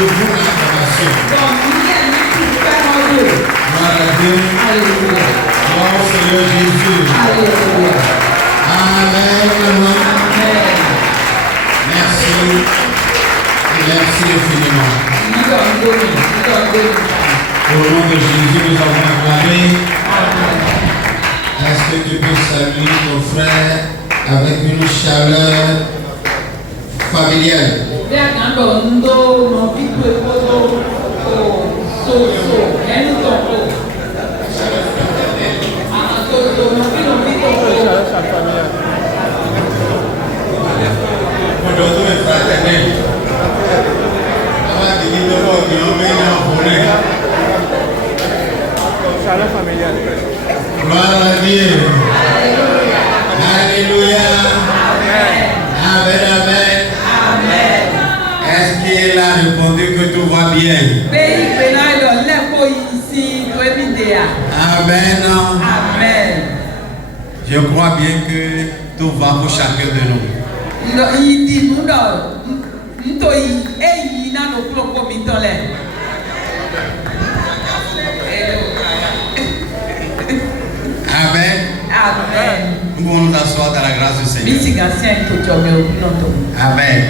vous l'adoration. Gloire à Dieu. Alléluia. Gloire au Seigneur Jésus. Alléluia. Amen. Amen. Merci. Et merci infiniment. Au nom de Jésus, nous avons acclamé. Est-ce que tu peux saluer ton frère avec une chaleur familiale? Chaleur familiale. Gloire à Dieu. Alléluia. Amen. Amen. Est-ce qu'il a répondu que tout va bien? Amen. Amen. Je crois bien que tout va pour chacun de nous. Amen. Amen. Nous pouvons nous asseoir dans la grâce du Seigneur. Amen. Amen.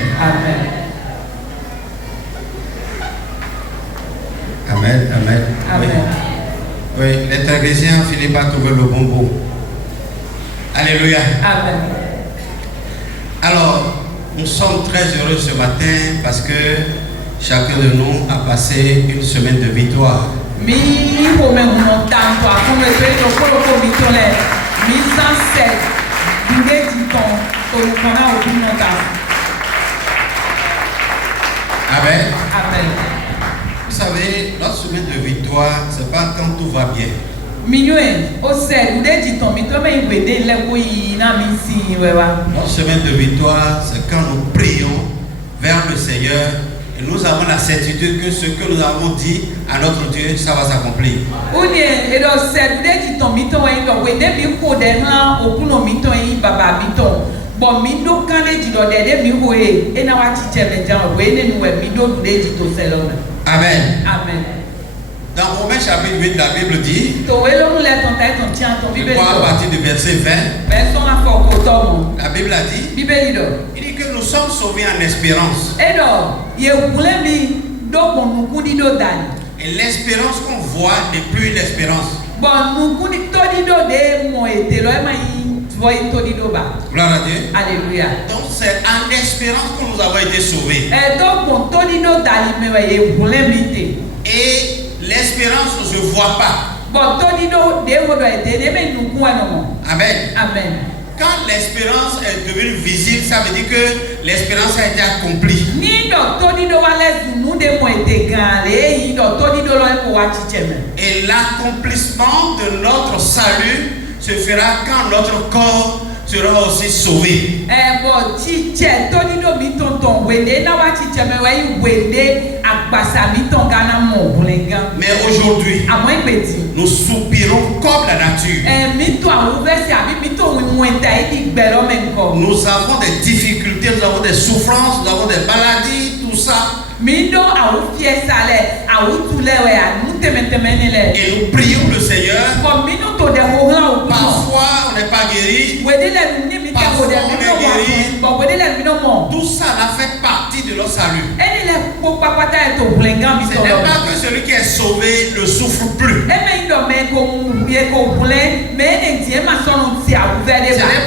Amen. Amen. Amen. Oui, les théologiens finissent par trouver le bon mot. Alléluia. Amen. Alors, nous sommes très heureux ce matin parce que chacun de nous a passé une semaine de victoire. Amen. Amen. Vous savez, notre semaine de victoire, c'est pas quand tout va bien. Notre semaine de victoire, c'est quand nous prions vers le Seigneur et nous avons la certitude que ce que nous avons dit à notre Dieu, ça va s'accomplir. Amen. Amen. Dans Romains chapitre 8, la Bible dit, je crois à partir du verset 20, la Bible a dit, il dit que nous sommes sauvés en espérance. Et l'espérance qu'on voit n'est plus une espérance. Gloire à Dieu. Alléluia. Donc c'est en espérance que nous avons été sauvés. Et l'espérance ne se voit pas. Amen. Amen. Quand l'espérance est devenue visible, ça veut dire que l'espérance a été accomplie. Et l'accomplissement de notre salut se fera quand notre corps sera aussi sauvé. Mais aujourd'hui, nous soupirons comme la nature. Nous avons des difficultés, nous avons des souffrances, nous avons des maladies, tout ça. Et nous prions le Seigneur. Parfois on n'est pas guéri. Parfois on est guéri. Tout ça a fait partie de notre salut. Ce n'est pas que celui qui est sauvé ne souffre plus. Ce n'est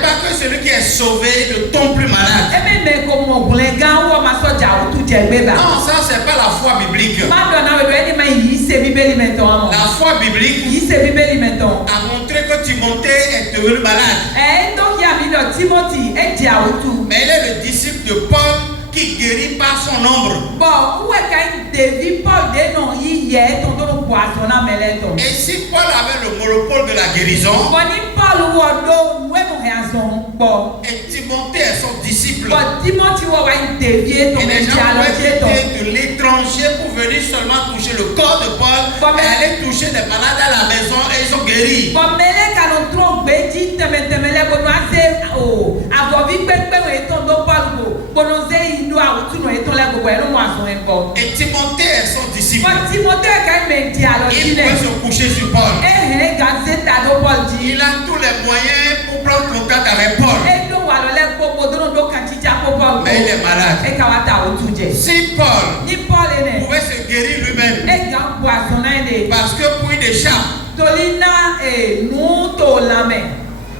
pas que celui qui est sauvé ne tombe plus malade. Non, ça c'est pas la foi biblique. La foi biblique a montré que Timothée est devenu malade. Mais il est le disciple de Paul qui guérit par son ombre. Et si Paul avait le monopole de la guérison, et Timothée est son disciple, et les gens pouvaient de l'étranger pour venir seulement toucher le corps de Paul et aller toucher des malades à la maison et ils ont guéri. Et Timothée est son disciple. Il pouvait se coucher sur Paul. Il a tous les moyens pour prendre contact avec Paul. Mais il est malade. Si Paul pouvait se guérir lui-même, parce que pour une échappe,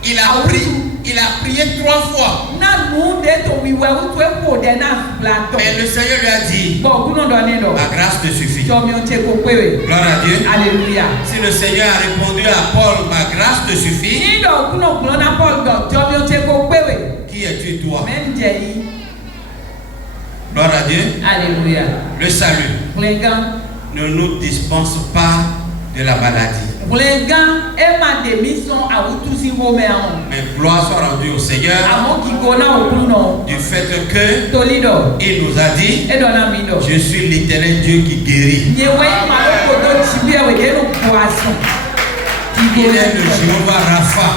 il a prié 3 fois. Mais le Seigneur lui a dit, ma grâce te suffit. Gloire à Dieu. Alléluia. Si le Seigneur a répondu à Paul, ma grâce te suffit, qui es-tu toi? Gloire à Dieu. Alléluia. Le salut ne nous dispense pas de la maladie. Mais gloire soit rendue au Seigneur du fait que il nous a dit, je suis l'Éternel Dieu qui guérit. Il est le Jéhovah Rapha,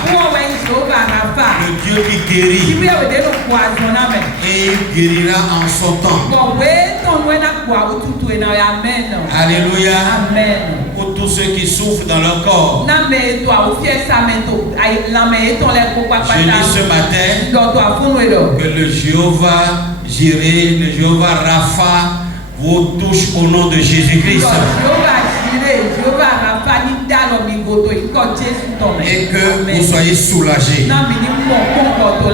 le Dieu qui guérit, et il guérira en son temps. Alléluia. Amen. Pour tous ceux qui souffrent dans leur corps, je dis ce matin que le Jéhovah Jireh, le Jéhovah Rapha vous touche au nom de Jésus-Christ. Et que vous soyez soulagés,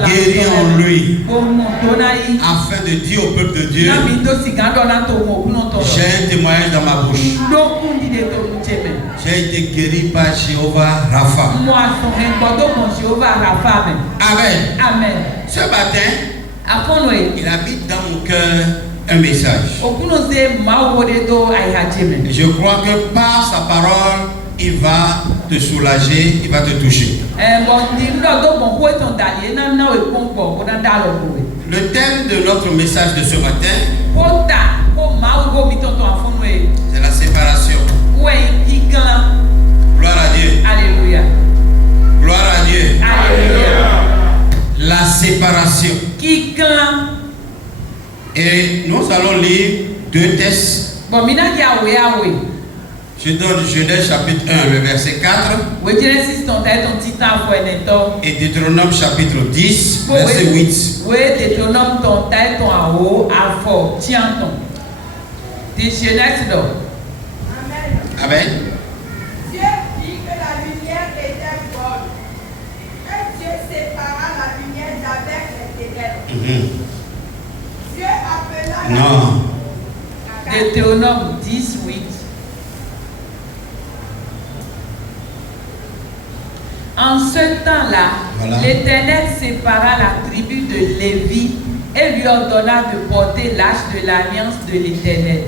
guéris en lui, afin de dire au peuple de Dieu, j'ai un témoignage dans ma bouche. J'ai été guéri par Jéhovah Rapha. Amen. Amen. Ce matin, il habite dans mon cœur un message. Et je crois que par sa parole, il va te soulager, il va te toucher. Le thème de notre message de ce matin, c'est la séparation. Gloire à Dieu. Alléluia. Gloire à Dieu. Alléluia. La séparation. Et nous allons lire 2 textes. Je donne Genèse chapitre 1, le verset 4. Et Deutéronome chapitre 10, verset 8. Amen. Dieu dit que la lumière était bonne. Et Dieu sépara la lumière d'avec les ténèbres. Dieu appela la Non. Deutéronome 10, 8. En ce temps-là, Voilà. l'Éternel sépara la tribu de Lévi et lui ordonna de porter l'arche de l'alliance de l'Éternel,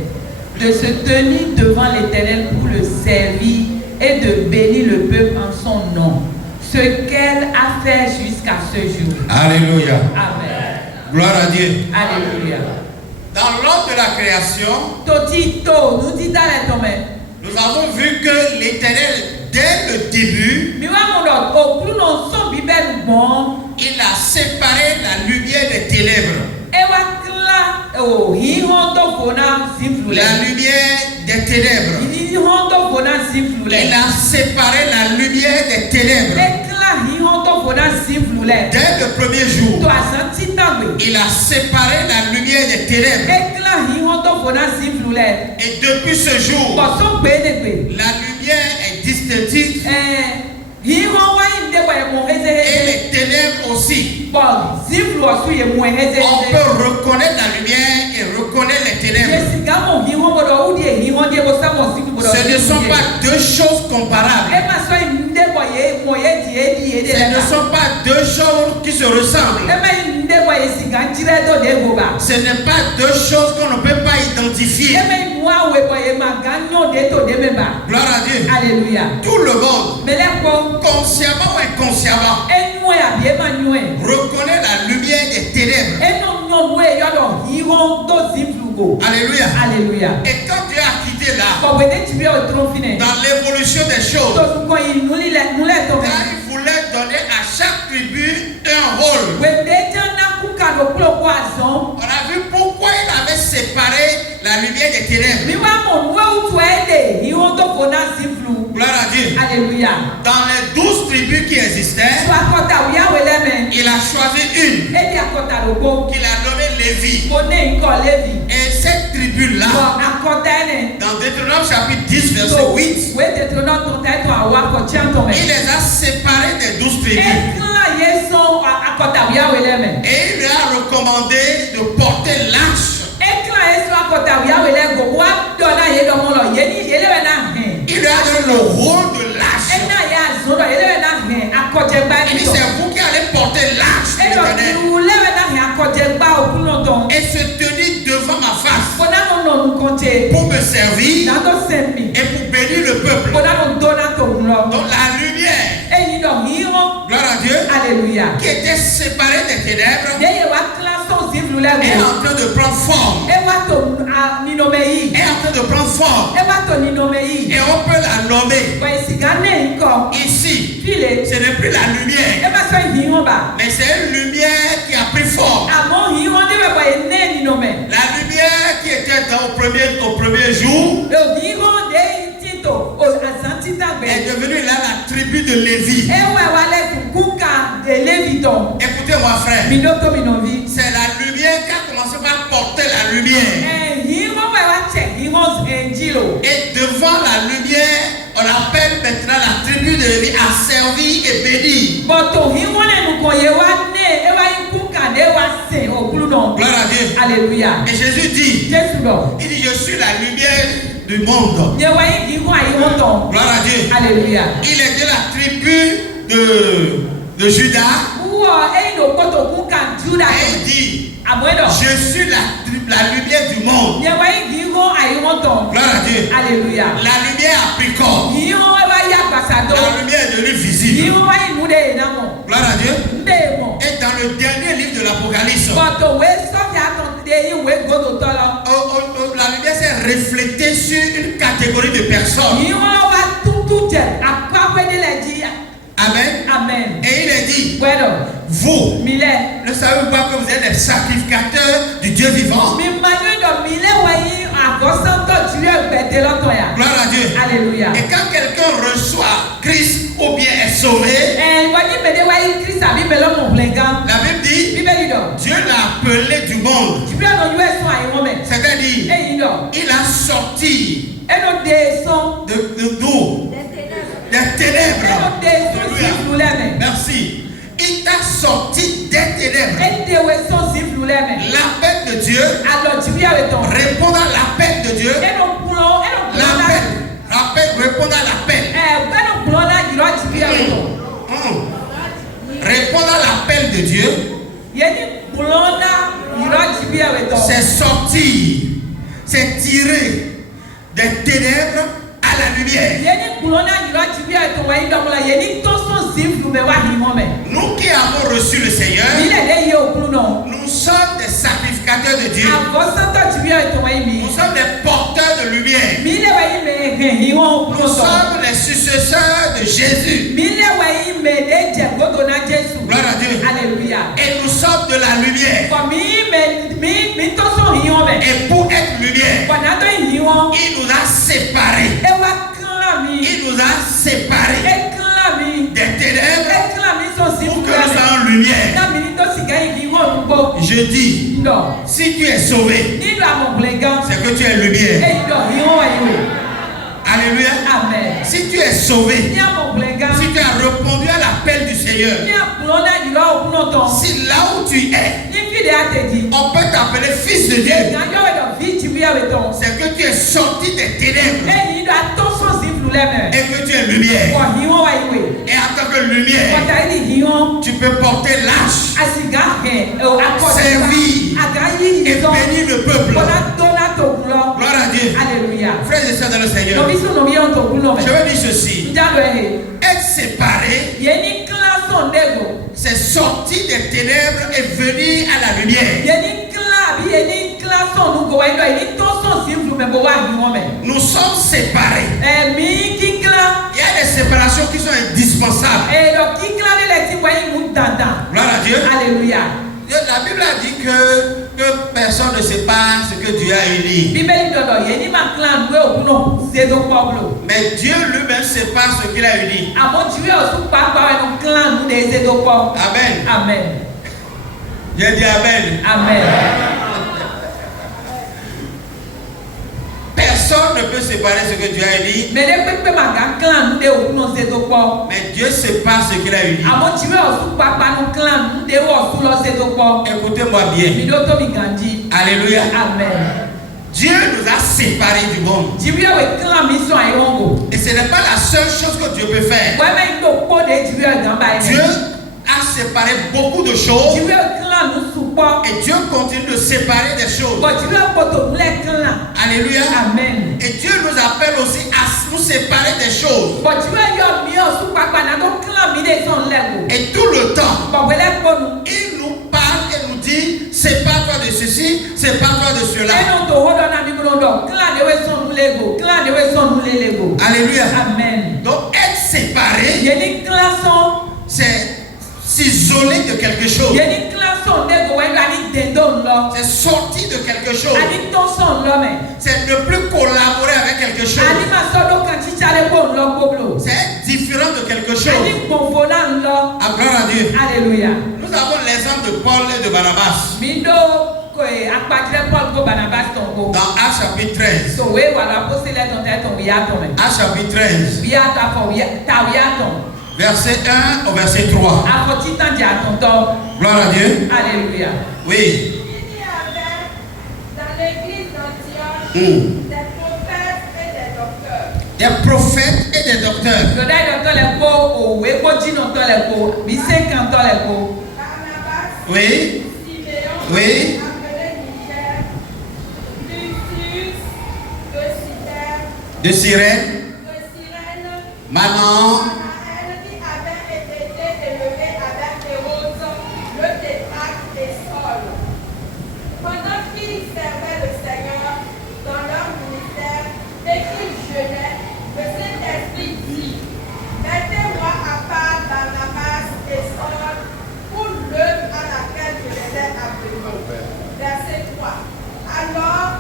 de se tenir devant l'Éternel pour le servir et de bénir le peuple en son nom, ce qu'elle a fait jusqu'à ce jour. Alléluia. Amen. Gloire à Dieu. Alléluia. Dans l'ordre de la création, nous avons vu que l'Éternel, dès le début, il a séparé la lumière des ténèbres. La lumière des ténèbres. Il a séparé la lumière des ténèbres. Dès le premier jour, il a séparé la lumière des ténèbres. Et depuis ce jour, la lumière est distinctive. Et les ténèbres aussi. On peut reconnaître la lumière et reconnaître les ténèbres. Ce ne sont pas 2 choses comparables. Ce ne sont pas 2 choses qui se ressemblent. Ce n'est pas 2 choses qu'on ne peut pas identifier. Gloire à Dieu. Alléluia. Tout le monde, consciemment ou inconsciemment, reconnaît la lumière des ténèbres. Alléluia. Alléluia. Et quand Dieu a quitté là, dans l'évolution des choses, car il voulait donner à chaque tribu un rôle. On a vu pourquoi Dieu. Alléluia. Dans les 12 tribus qui existaient, il a choisi une qu'il a nommée Lévi. Et cette tribu-là, dans Deutéronome chapitre 10, verset 8, il les a séparés des 12 tribus. Et il lui a recommandé de porter l'arche. Il lui a donné le rôle de l'arche. Il dit, c'est vous qui allez porter l'arche de l'Éternel et se tenir devant ma face pour me servir et pour bénir le peuple. Donc la lumière, gloire à Dieu, Alléluia, qui était séparée des ténèbres, est en train de prendre forme. Est en train de prendre forme. Et on peut la nommer. Ici, ce n'est plus la lumière, mais c'est une lumière qui a pris forme. La lumière qui était au premier jour est devenue là la tribu de Lévi. Écoutez-moi, frère. C'est la lumière qui a commencé par porter la lumière. Et devant la lumière, on appelle maintenant la tribu de Lévi à servir et bénir. Gloire à Dieu. Alléluia. Et Jésus dit, il dit, je suis la lumière du monde. Gloire à Dieu. Alléluia. Il est de la tribu de Judas. Et il dit, je suis la lumière du monde. Gloire à Dieu. Alléluia. La lumière a pris corps. La lumière est devenue visible. Gloire à Dieu. Et dans le dernier livre de l'Apocalypse, la lumière s'est reflétée sur une catégorie de personnes. Amen. Amen. Et il a dit, vous, ne savez-vous pas que vous êtes les sacrificateurs du Dieu vivant? Gloire à Dieu. Alléluia. Et quand quelqu'un reçoit Christ ou bien est sauvé, la Bible dit, Dieu l'a appelé du monde. C'est-à-dire, il a sorti d'où? Des ténèbres. Merci. Il t'a sorti des ténèbres. L'appel de Dieu, répondre à l'appel de Dieu, répondre à l'appel. Répondre à l'appel de Dieu, c'est sortir, c'est tirer des ténèbres à la lumière. Nous qui avons reçu le Seigneur, nous sommes des sacrificateurs de Dieu. Nous sommes des porteurs de lumière. Nous sommes les successeurs de Jésus. Gloire à Dieu. Alléluia. Et nous sommes de la lumière. Et pour être lumière, il nous a séparés. Il nous a séparés des ténèbres pour que nous soyons lumière. Je dis, si tu es sauvé, c'est que tu es lumière. Alléluia. Amen. Si tu es sauvé, si tu as répondu à l'appel du Seigneur, si là où tu es, on peut t'appeler fils de Dieu, c'est que tu es sorti des ténèbres et que tu es lumière. Et en tant que lumière, tu peux porter l'arche, servir et bénir le peuple. Gloire à Dieu. Alléluia. Frères et sœurs dans le Seigneur, je veux dire ceci. Être séparé, c'est sortir des ténèbres et venir à la lumière. Nous sommes séparés. Il y a des séparations qui sont indispensables. Gloire à Dieu. Alléluia. La Bible a dit que que personne ne sépare ce que Dieu a uni. Mais Dieu lui-même sépare ce qu'il a uni. Amen. Amen. J'ai dit Amen. Amen. Personne ne peut séparer ce que Dieu a uni. Mais Dieu sépare ce qu'il a uni. Écoutez-moi bien. Alléluia. Amen. Dieu nous a séparés du monde. Et ce n'est pas la seule chose que Dieu peut faire. Dieu a séparé beaucoup de choses. Et Dieu continue de séparer des choses. Alléluia. Amen. Et Dieu nous appelle aussi à nous séparer des choses. Et tout le temps, il nous parle et nous dit, sépare-toi de ceci, sépare-toi de cela. Alléluia. Amen. Donc être séparé, c'est s'isoler de quelque chose. C'est sortir de quelque chose. C'est ne plus collaborer avec quelque chose. C'est être différent de quelque chose. À gloire à Dieu. Alléluia. Nous avons l'exemple de Paul et de Barnabas. Dans Actes chapitre 13. Actes chapitre 13. Verset 1 au verset 3. Gloire à Dieu. Alléluia. Oui. Il y avait dans l'église d'Antioche des prophètes et des docteurs. Des prophètes et des docteurs. Barnabas, Oui. Siméon, Oui. appelé Niger, Lucius, De Cyrène. Manon. Anaël qui avait été élevé avec Hérode, le tétrarque et Saul. Pendant qu'ils servaient le Seigneur dans leur ministère et qu'ils jeûnaient, le Saint-Esprit dit, mettez-moi à part Barnabas et Saul pour l'œuvre à laquelle je les ai appelés. Verset 3. Alors,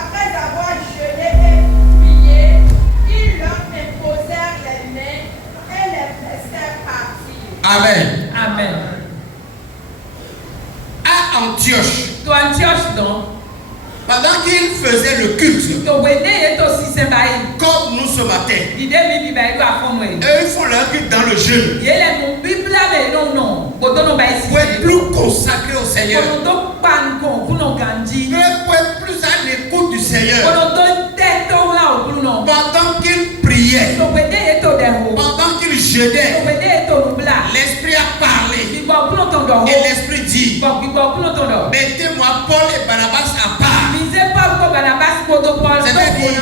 après avoir jeûné et prié, ils leur imposèrent les mains et les laissèrent partir. Amen. Amen. À Antioche, Donc, pendant qu'ils faisaient le culte, comme nous ce matin, eux ils font leur culte dans le jeûne. Pour être plus consacrés au Seigneur. Pour être plus à l'écoute du Seigneur. Pendant qu'ils priaient, pendant qu'ils jeûnaient, l'Esprit a parlé. Et l'Esprit dit, mettez-moi Paul et Barnabas à part. C'est-à-dire,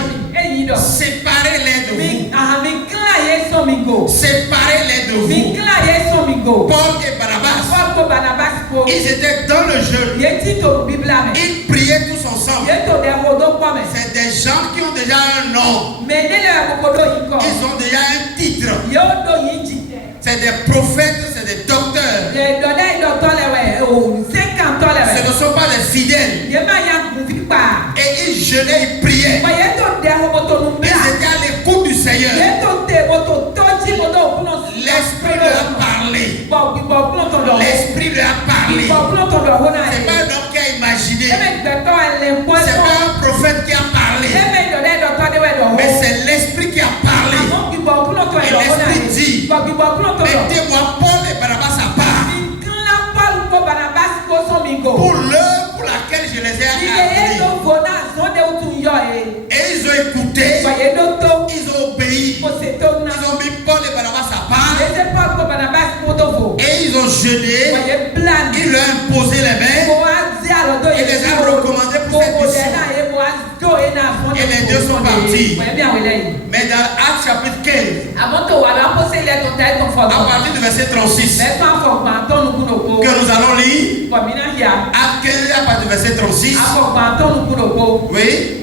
séparez-les de vous. Séparez-les de vous. Paul et Barnabas, ils étaient dans le jeûne. Ils priaient tous ensemble. C'est des gens qui ont déjà un nom. Ils ont déjà un titre. C'est des prophètes, c'est des docteurs. Ce ne sont pas des fidèles. Et ils jeûnaient, ils priaient. Ils étaient à l'écoute du Seigneur. L'Esprit leur a parlé. L'Esprit leur a parlé. C'est pas un homme qui a imaginé. C'est pas un prophète qui a parlé. Mais c'est l'Esprit qui a parlé. Et l'Esprit dit, mettez-moi Paul et Barnabas à part. Pour l'heure pour laquelle je les ai appelés. Et ils ont écouté. Ils ont obéi. Ils ont mis Paul et Barnabas à part. Et ils ont jeûné. Il leur a imposé les mains. Il les a recommandés pour cette mission. Et les deux sont partis. Mais dans Actes chapitre 15, à partir du verset 36, que nous allons lire, Actes 15 à partir du verset 36. Oui.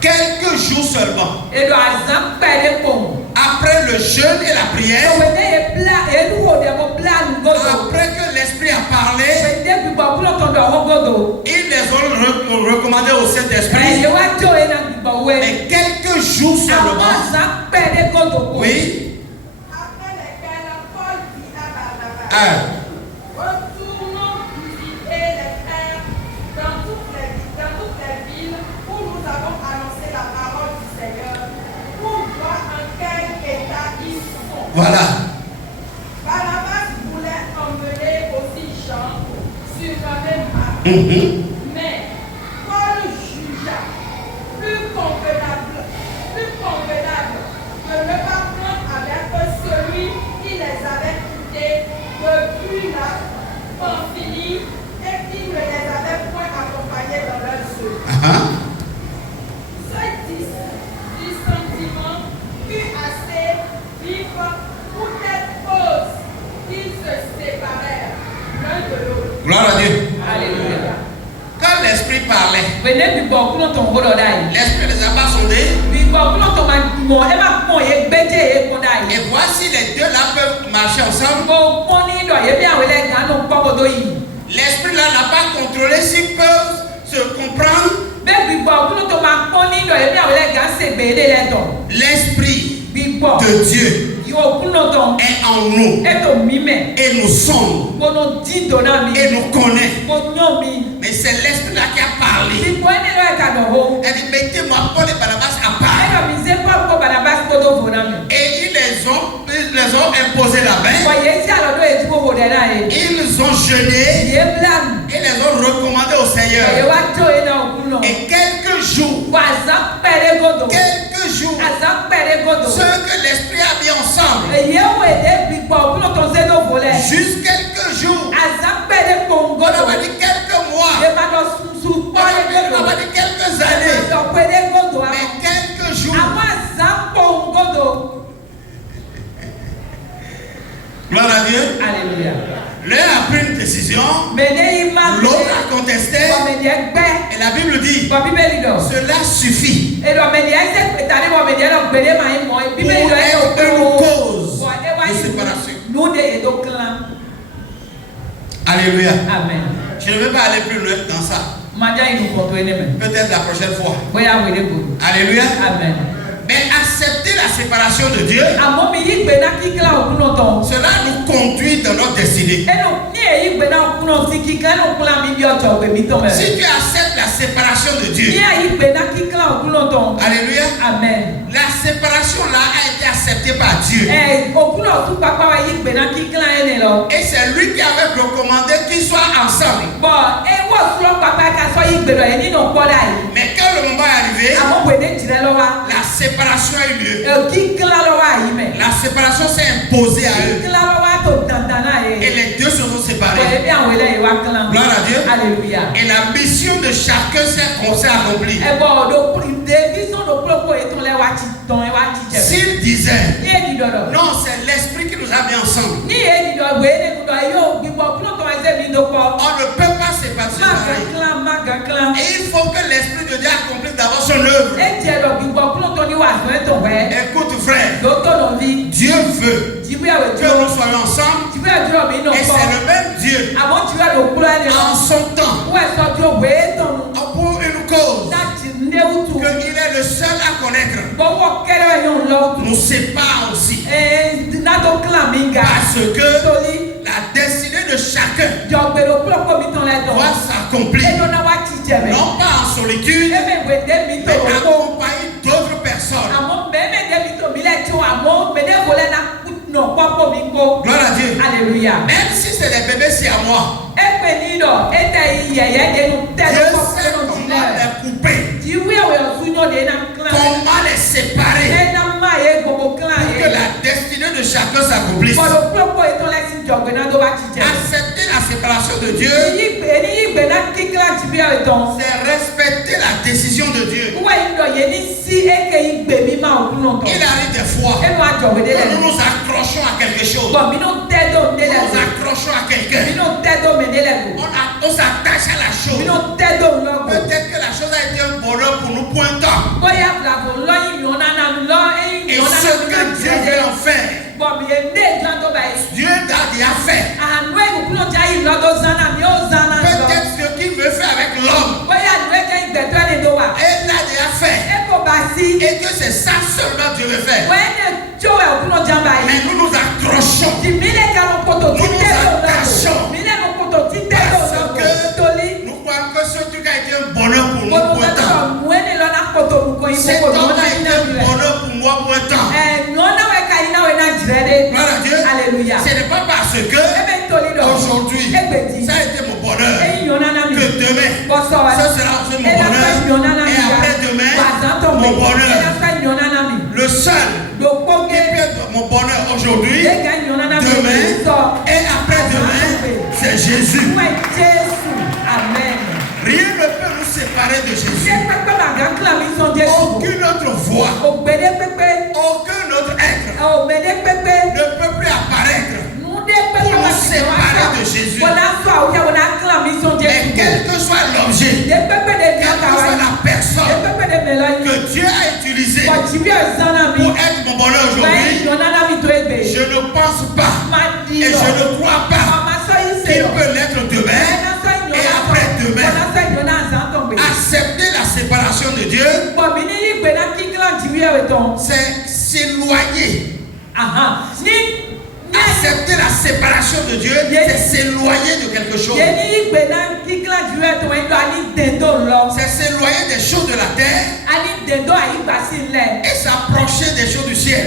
Quelques jours seulement. Après le jeûne et la prière, après que l'Esprit a parlé, Ils les ont recommandés au Saint-Esprit. Mais quelques jours seulement. Oui. Après lesquels Paul dit à Barnabas, retournons visiter les frères dans toutes les villes où nous avons annoncé la parole du Seigneur, pour voir en quel état ils sont. Voilà. Barnabas voulait emmener aussi Jean sur la même marque. Mais Paul jugea plus convenable de ne pas prendre avec eux celui qui les avait quittés depuis la Pamphylie et qui ne les avait point accompagnés dans leur œuvre. Ce dissentiment fut assez vif pour telle cause qu'ils se séparèrent l'un de l'autre. Gloire à Dieu. Alléluia. Quand l'Esprit parlait, l'Esprit les a pas sondés. Et voici les deux là peuvent marcher ensemble. L'Esprit là n'a pas contrôlé s'ils peuvent se comprendre. L'Esprit de Dieu est en nous et nous sommes et nous connaît. Mais c'est l'Esprit là qui a parlé. Elle dit mettez-moi Paul et Barnabas à part. Et ils les ont imposé la main. Ils ont jeûné et les ont recommandés au Seigneur. Et quelques jours, ceux que l'Esprit a mis ensemble, juste quelques jours, on va dire quelques mois, on va dire quelques années, mais quelques jours. Gloire à Dieu. Alléluia. L'un a pris une décision, l'autre a contesté, et la Bible dit cela suffit pour être une cause de séparation. Alléluia. Amen. Je ne vais pas aller plus loin dans ça. Peut-être la prochaine fois. Alléluia. Amen. Mais accepter la séparation de Dieu, cela nous conduit dans notre destinée. Si tu acceptes la séparation de Dieu, alléluia, amen. La séparation là a été acceptée par Dieu. Et c'est lui qui avait recommandé qu'ils soient ensemble. Mais quand le moment est arrivé, la séparation a eu lieu. La séparation s'est imposée à eux. Et les deux se sont séparés. Gloire à Dieu. Alléluia. Et la mission de chacun s'est accomplie. S'il disait non, c'est l'Esprit qui nous a mis ensemble, on ne peut pas se séparer. Et il faut que l'Esprit de Dieu accomplisse d'abord son œuvre. Écoute frère, Dieu veut que nous soyons ensemble. Et c'est le même Dieu en son temps pour une cause qu'il est le seul à connaître nous sépare aussi. Parce que la destinée de chacun doit s'accomplir. Non pas en solitude, mais accompagné d'autres personnes. Gloire à Dieu. Alléluia. Même si c'est des bébés, c'est à moi. Dieu sait comment les couper, comment les séparer, pour que la destinée de chacun s'accomplisse. Accepter la séparation de Dieu, c'est respecter la décision de Dieu. Il arrive des fois que nous nous accrochons à quelque chose. Nous nous accrochons à quelqu'un. On s'attache à la chose. Peut-être que la chose a été un bonheur pour nous pour un temps. Et ce que Dieu veut en faire, Dieu a déjà fait. Peut-être que Cet homme a été bonheur pour moi pour un temps. Gloire à Dieu. Alléluia. Ce n'est pas parce que aujourd'hui ça a été mon bonheur que demain ça sera aussi mon bonheur et après-demain mon bonheur. Le seul qui peut être mon bonheur aujourd'hui, demain et après-demain, c'est Jésus. Amen. Rien ne peut nous séparer de Jésus. Aucune autre voix, aucun autre être ne peut plus apparaître pour nous séparer de Jésus. Et quel que soit l'objet, quelle que soit la personne que Dieu a utilisé pour être mon bonheur aujourd'hui, je ne pense pas et je ne crois pas qu'il peut l'être demain et après-demain. Accepter la séparation de Dieu, c'est s'éloigner. Accepter la séparation de Dieu, c'est s'éloigner de quelque chose. C'est s'éloigner des choses de la terre et s'approcher des choses du ciel.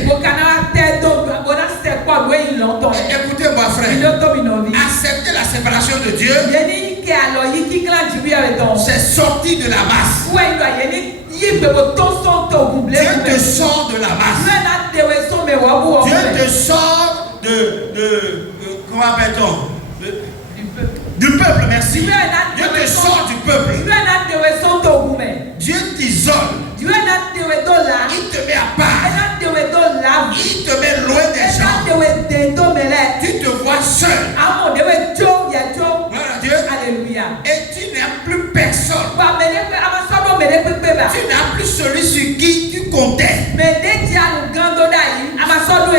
Écoutez-moi, frère. Accepter la séparation de Dieu, c'est sortir de la masse. Dieu te sort de la masse. Dieu te sort comment appelle-t-on? Du peuple, merci. Dieu te sort du peuple. Dieu t'isole. Il te met à part. Il te met loin des gens. Tu te vois seul. Gloire à Dieu. Alléluia. Et tu n'as plus personne. Tu n'as plus celui sur qui tu comptais.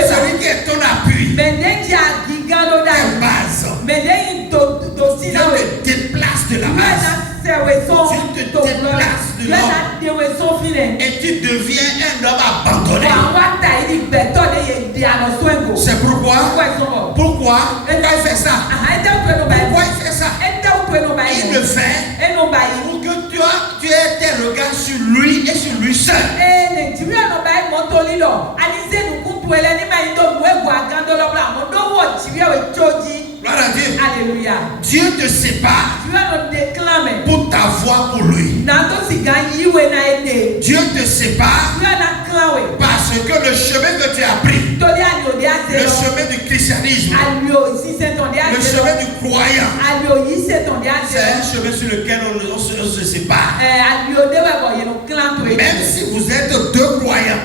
Celui qui est ton appui. Ta base. Dieu te déplace de la base. Dieu te déplace de l'homme. Et tu deviens un homme abandonné. C'est pourquoi il fait ça. Pourquoi il fait ça? Il le fait pour que tu aies tes regards sur lui et sur lui seul. Gloire à Dieu. Alléluia. Dieu te sépare pour ta voix pour lui. Dieu te sépare parce que le chemin que tu as pris, le chemin du christianisme, le chemin du croyant, c'est un chemin sur lequel on se sépare. Même si vous êtes deux croyants,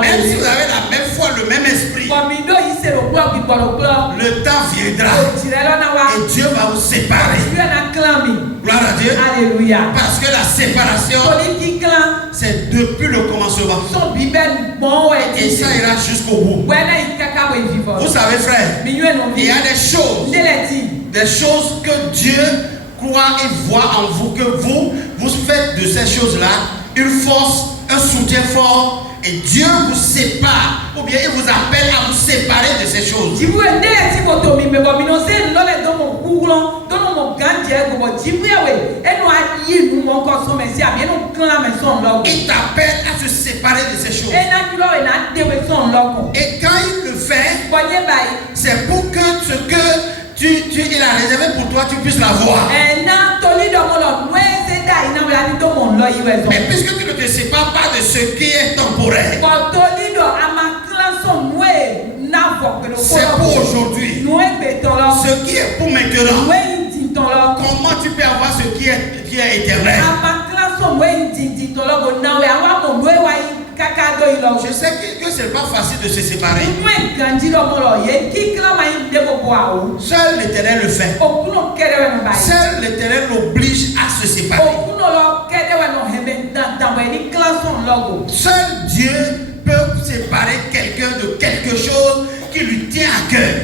même si vous avez la même foi, le même esprit, le temps viendra et Dieu va vous séparer. Gloire à Dieu. Alléluia. Parce que la séparation, c'est depuis le commencement. Et ça ira jusqu'au bout. Vous savez, frère, il y a des choses que Dieu croit et voit en vous, que vous faites de ces choses-là une force, un soutien fort. Et Dieu vous sépare, ou bien il vous appelle à vous séparer de ces choses. Il t'appelle à se séparer de ces choses. Et quand il le fait, c'est pour que ce que il a réservé pour toi, tu puisses l'avoir. Mais puisque tu ne te sépares pas de ce qui est temporaire, c'est pour aujourd'hui. Ce qui est pour maintenant, comment tu peux avoir ce qui est éternel? Je sais que ce n'est pas facile de se séparer. Seul l'Éternel le fait. Seul l'Éternel l'oblige à se séparer. Seul Dieu peut séparer quelqu'un de quelque chose qui lui tient à cœur.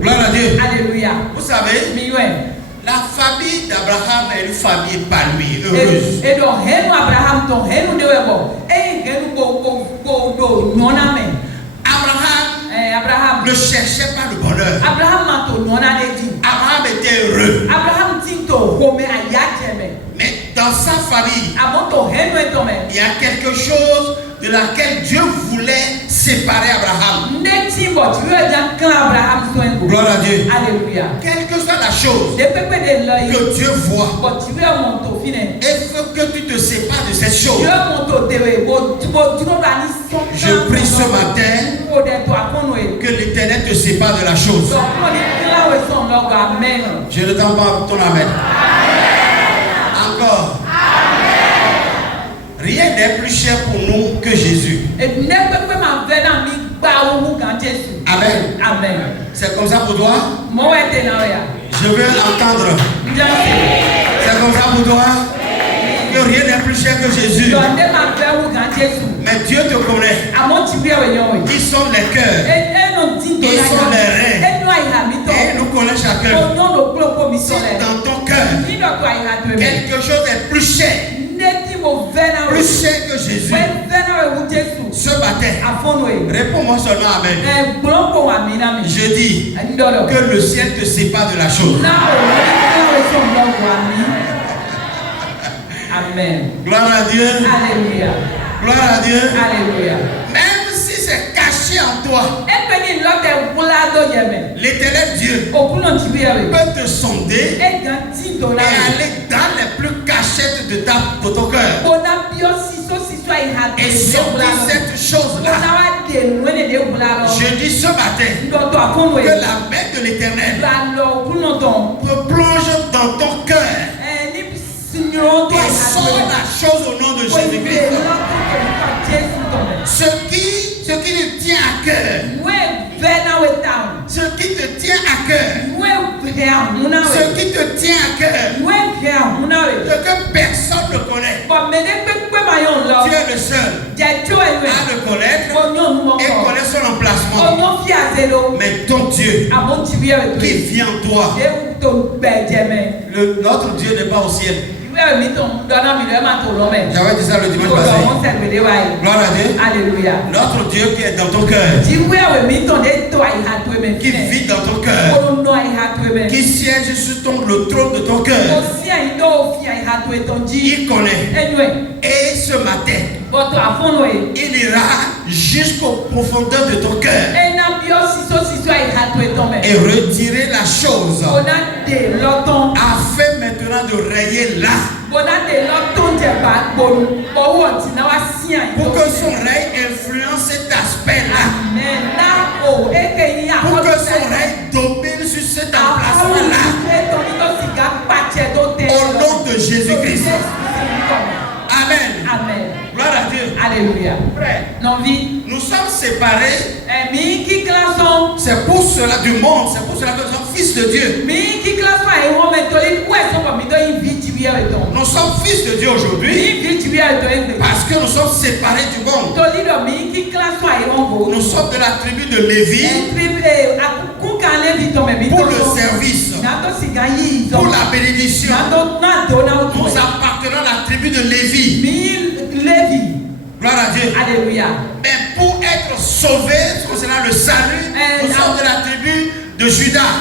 Gloire à Dieu. Alléluia. Vous savez, la famille d'Abraham est une famille épanouie, heureuse. Abraham ne cherchait pas le bonheur. Abraham était heureux. Mais dans sa famille, il y a quelque chose de laquelle Dieu voulait séparer Abraham. Gloire à Dieu. Alléluia. Quelle que soit la chose que Dieu voit, il faut que tu te sépares de cette chose. Je prie ce matin que l'Éternel te sépare de la chose. Je ne t'entends pas ton amen. Encore. Rien n'est plus cher pour nous que Jésus. Amen. Amen. C'est comme ça pour toi? Je veux entendre. C'est comme ça pour toi? Que rien n'est plus cher que Jésus. Mais Dieu te connaît. Ils sont les cœurs. Ils sont les reins. Et il nous connaît chacun. Si dans ton cœur, quelque chose est plus cher que Jésus, ce matin, réponds-moi seulement amen. Je dis que le ciel te sépare de la chose. Amen. Gloire à Dieu. Alléluia. Gloire à Dieu. Alléluia. Même si c'est caché en toi, l'Éternel Dieu peut te sonder et aller dans les plus cachettes de ton cœur et sortir cette chose-là. Je dis ce matin que la main de l'Éternel plonge dans ton cœur et sort la chose au nom de Jésus-Christ. Ce qui te tient à cœur, ce qui te tient à cœur, ce qui te tient à cœur, ce que personne ne connaît, tu es le seul à le connaître et connaître son emplacement. Mais ton Dieu qui vit en toi, notre Dieu n'est pas au ciel. J'avais dit ça le dimanche passé. Gloire à Dieu. Alléluia. Notre Dieu qui est dans ton cœur, qui vit dans ton cœur, qui siège sur le trône de ton cœur, il connaît. Et ce matin, il ira jusqu'aux profondeurs de ton cœur et retirer la chose afin maintenant de rayer là. Pour que son règne influence cet aspect-là. Pour que son règne domine sur cet emplacement-là. Au nom de Jésus-Christ. Amen. Amen. Gloire à Dieu. Alléluia. Frère, nous sommes séparés. C'est pour cela du monde. C'est pour cela que nous sommes fils de Dieu. Nous sommes fils de Dieu aujourd'hui parce que nous sommes séparés du monde. Nous sommes de la tribu de Lévi pour le service, pour la bénédiction. Nous appartenons à la tribu de Lévi. Gloire à Dieu. Alléluia. Mais pour être sauvés, concernant le salut, nous sommes de la tribu de Judas.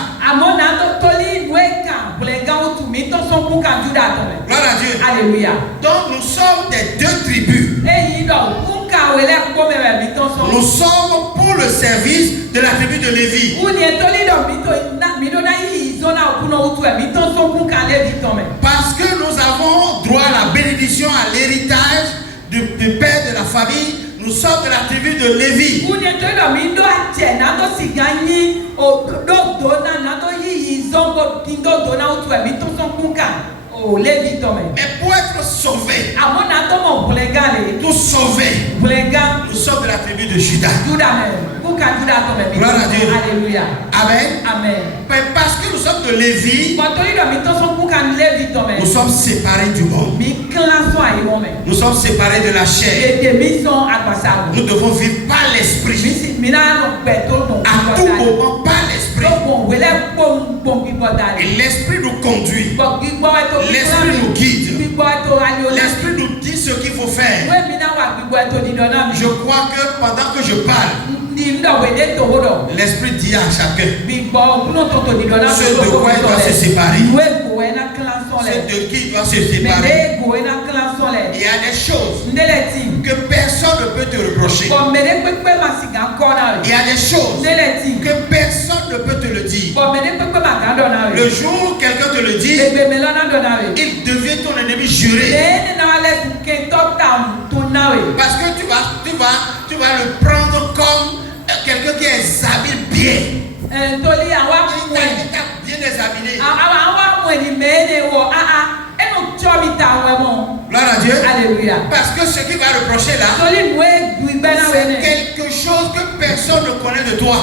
Gloire à Dieu. Alléluia. Donc nous sommes des deux tribus. Nous sommes pour le service de la tribu de Lévi. Parce que nous avons droit à la bénédiction, à l'héritage du père de la famille. Nous sommes de la tribu de Lévi. Mais pour être sauvé, tout sauvé, nous sommes de la tribu de Judas. Gloire à Dieu. Alléluia. Amen. Amen. Mais parce que nous sommes de Lévi, nous sommes séparés du monde. Nous sommes séparés de la chair. Nous devons vivre par l'esprit. À tout moment par l'esprit. Et l'esprit nous conduit. L'esprit nous guide. L'esprit nous dit ce qu'il faut faire. Je crois que pendant que je parle, L'Esprit dit à chacun ce de quoi il doit se séparer, ce de qui il doit se séparer. Il y a des choses que personne ne peut te reprocher. Il y a des choses que personne ne peut te le dire. Le jour où quelqu'un te le dit, il devient ton ennemi juré. Parce que tu vas le prendre comme quelqu'un qui examine bien. Il t'a bien examiné. Gloire à Dieu. Alléluia. Parce que ce qu'il va reprocher là, c'est quelque chose que personne ne connaît de toi.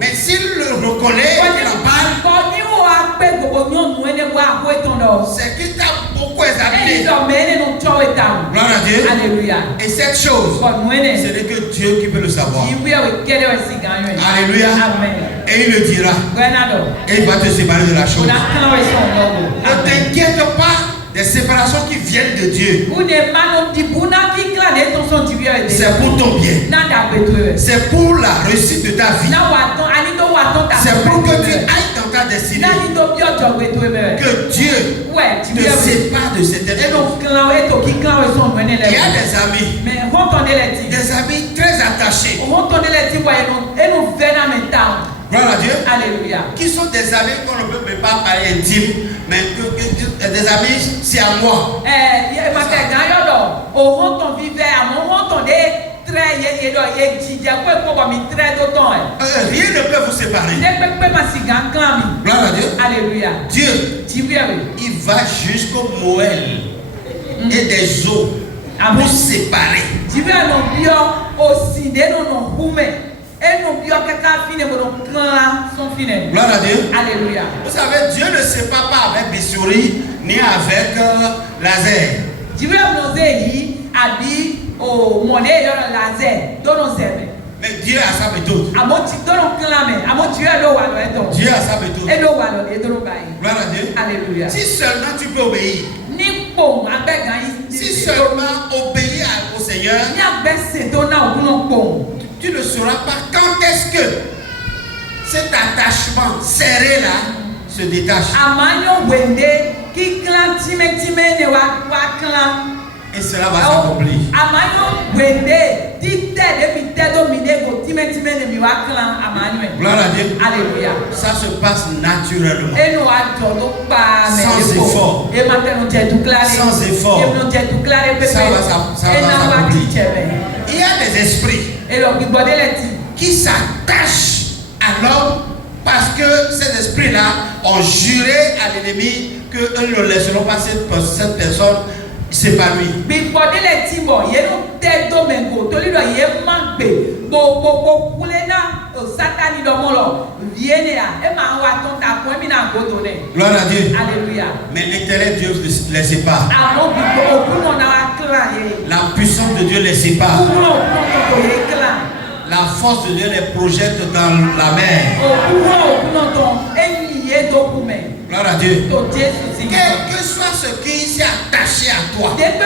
Mais s'il le reconnaît, c'est qu'il t'a beaucoup examiné. Gloire à Dieu. Alléluia. Et cette chose, ce n'est que Dieu qui peut le savoir. Alléluia. Amen. Et il le dira. Et il va te séparer de la chose. Ne t'inquiète pas des séparations qui viennent de Dieu. C'est pour ton bien. C'est pour la réussite de ta vie. C'est pour que tu ailles dans ta destinée. Que Dieu te sépare de certaines choses. Il y a des amis très attachés. Gloire à Dieu. Alléluia. Qui sont des amis qu'on ne peut même pas parler intime, mais des amis, c'est à moi. Rien ne peut vous séparer. Gloire à Dieu. Alléluia. Dieu, il va jusqu'au moelle et des os pour séparer. Gloire à Dieu. Alléluia. Vous savez, Dieu ne sépare pas avec bistouri ni avec laser. Mais Dieu a sa méthode. Dieu a sa méthode. Gloire à Dieu. Alléluia. Si seulement tu peux obéir. Si seulement obéir au Seigneur, tu ne sauras pas quand est-ce que cet attachement serré là se détache. Et cela va s'accomplir. Gloire à Dieu. Alléluia. Ça se passe naturellement. Sans effort. Sans effort. Ça va s'accomplir. Il y a des esprits qui s'attachent à l'homme parce que ces esprits-là ont juré à l'ennemi qu'eux ne laisseront pas cette personne s'épanouir. Gloire à Dieu. Alléluia. Mais l'Éternel Dieu les sépare. La puissance de Dieu les sépare. La force de Dieu les projette dans la mer. Gloire à Dieu. Quel que soit ce qui s'est attaché à toi, quel que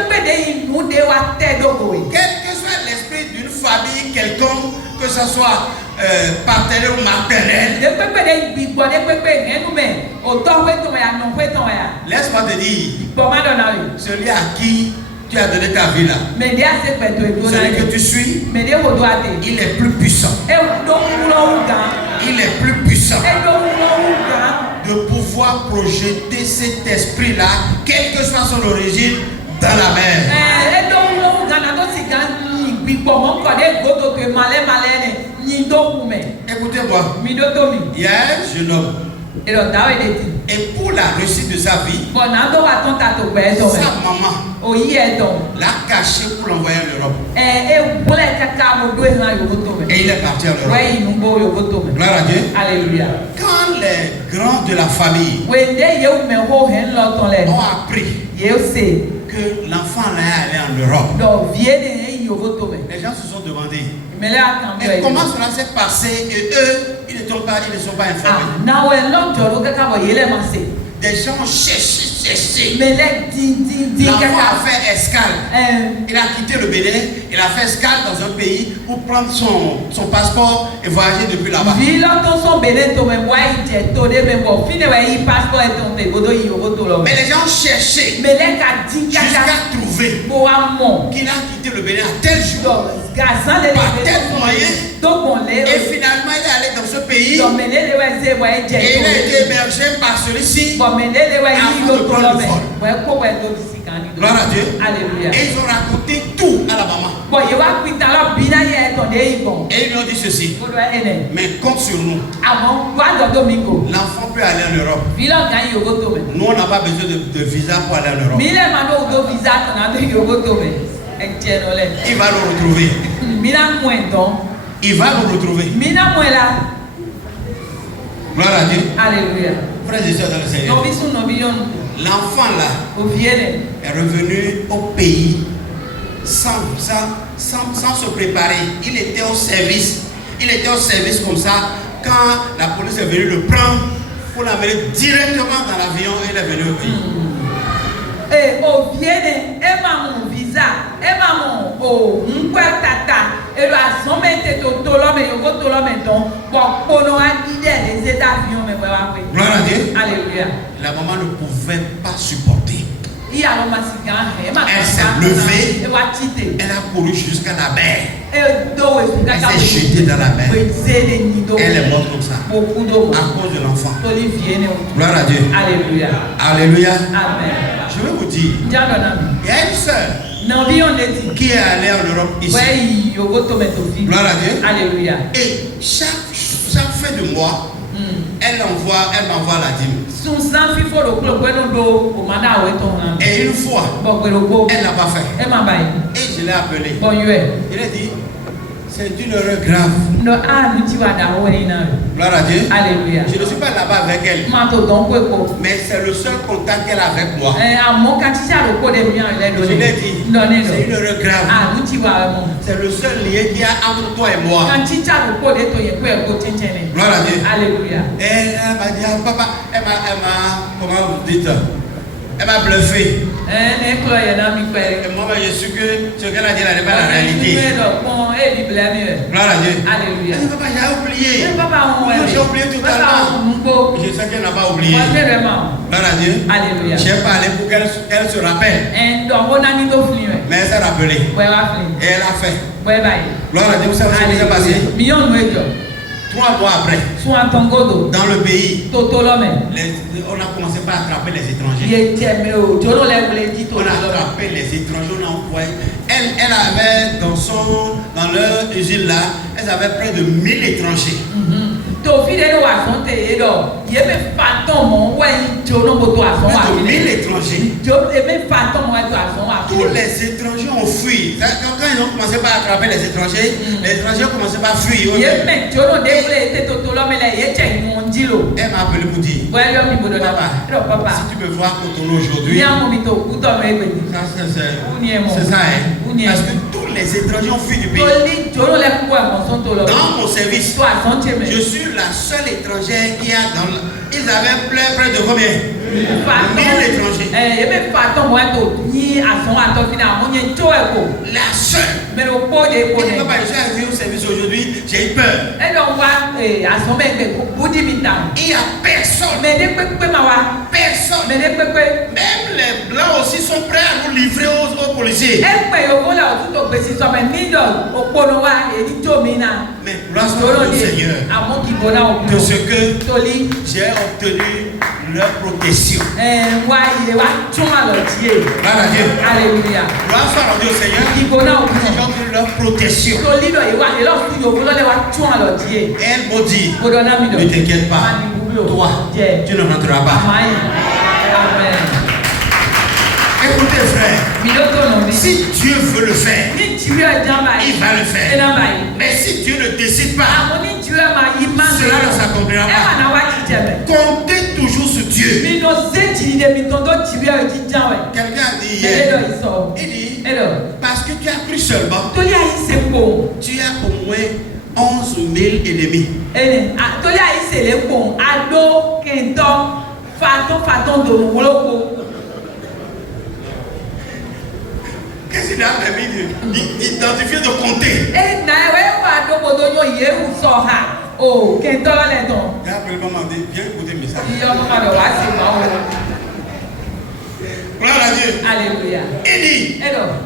soit l'esprit d'une famille quelconque, que ce soit partenaire ou maternel, laisse-moi te dire, celui à qui tu as donné ta vie là, celui que tu suis, il est plus puissant. Il est plus puissant de pouvoir projeter cet esprit là, quelle que soit son origine, dans la mer. Écoutez-moi, il y a un jeune homme, et pour la réussite de sa vie, sa maman l'a caché pour l'envoyer en Europe. Et il est parti en Europe. Gloire à Dieu. Alléluia. Quand les grands de la famille ont appris que l'enfant allait aller en Europe, les gens se sont demandé, mais comment cela s'est passé et eux, ils ne sont pas informés. Des gens ont cherché cherché. L'enfant a fait escale. Il a quitté le Bénin. Il a fait escale dans un pays pour prendre son passeport et voyager depuis là-bas. Mais les gens cherchaient jusqu'à trouver qu'il a quitté le Bénin à tel jour, par tel moyen. Et finalement, il est allé dans ce pays et il a été hébergé par celui-ci avant de prendre le vol. Gloire à Dieu. Alléluia. Et ils ont raconté tout à la maman. Et ils lui ont dit ceci: mais compte sur nous. L'enfant peut aller en Europe. Nous, on n'a pas besoin de visa pour aller en Europe. Il va le retrouver. Il va le retrouver. Gloire à Dieu. Alléluia. Frères et sœurs dans le Seigneur, l'enfant là est revenu au pays sans se préparer. Il était au service. Il était au service comme ça. Quand la police est venue le prendre pour l'amener directement dans l'avion, il est venu au pays. Et au vienne, et mon visa, et mon tata, et le assommé de Tolom et Yogotolom et donc, pour nous guider les États-Unis, mais voilà. Gloire à Dieu. Alléluia. La maman ne pouvait pas supporter. Elle s'est levée, elle a couru jusqu'à la mer. Elle s'est jetée dans la mer. Elle est morte comme ça à cause de l'enfant. Gloire à Dieu. Alléluia. Alléluia. Amen. Je vais vous dire, il y a une sœur qui est allée en Europe ici. Gloire à Dieu. Alléluia. Et chaque fin de mois, elle m'envoie la dîme. Et une fois, elle n'a pas fait. Et je l'ai appelé. Il a dit, c'est une erreur grave. Gloire à Dieu. Alléluia. Je ne suis pas là-bas avec elle. Mais c'est le seul contact qu'elle a avec moi. Je l'ai dit, c'est une erreur grave. C'est le seul lien qu'il y a entre toi et moi. Gloire à Dieu. Alléluia. Et elle m'a dit, ah, papa, elle m'a, comment vous dites, elle m'a bluffé. Et moi, je suis que ce qu'elle a dit là n'est pas la réalité. Gloire à Dieu. Alléluia. Elle dit, papa, j'ai oublié. J'ai oublié totalement. Je sais qu'elle n'a pas oublié. Gloire à Dieu. Alléluia. J'ai parlé pour qu'elle se rappelle. Mais elle s'est rappelée. Et elle a fait. Gloire à Dieu. Vous savez ce qui s'est passé? 3 mois après, dans le pays, on a commencé par attraper les étrangers. On a attrapé les étrangers, on a envoyé. Elle avait dans leur usine là, elles avaient près de 1000 étrangers. Plus de 1000 étrangers. Tous les étrangers ont fui. Quand ils ont commencé par attraper les étrangers ont commencé par fuir. Elle m'a appelé pour dire, papa, si tu me vois à Cotonou aujourd'hui, c'est ça, hein? Parce que tous les étrangers ont fui du pays. Dans mon service, je suis la seule étrangère qui a dans le... Ils avaient près de combien? 1000 étrangers. La seule. Et papa, je suis arrivé au service aujourd'hui, j'ai eu peur. Il n'y a personne. Personne. Même les blancs aussi sont prêts à nous livrer aux policiers. Mais grâce au Seigneur, de ce que j'ai obtenu leur protection. Alléluia. Grâce à Dieu Seigneur, j'ai obtenu leur protection. Et elle m'a dit, ne t'inquiète pas, toi, tu ne rentreras pas. Amen. Écoutez frère, si Dieu veut le faire, il va le faire. Mais si Dieu ne décide pas, cela ne s'accomplira pas. Comptez toujours sur Dieu. Quelqu'un a dit hier, il dit, parce que tu as pris seulement, tu as au moins 11 000 ennemis. il a permis d'identifier, de compter. Oh, qu'est-ce que tu as dit? Il a appelé maman, viens écouter le message. Gloire à Dieu. Alléluia. Il dit,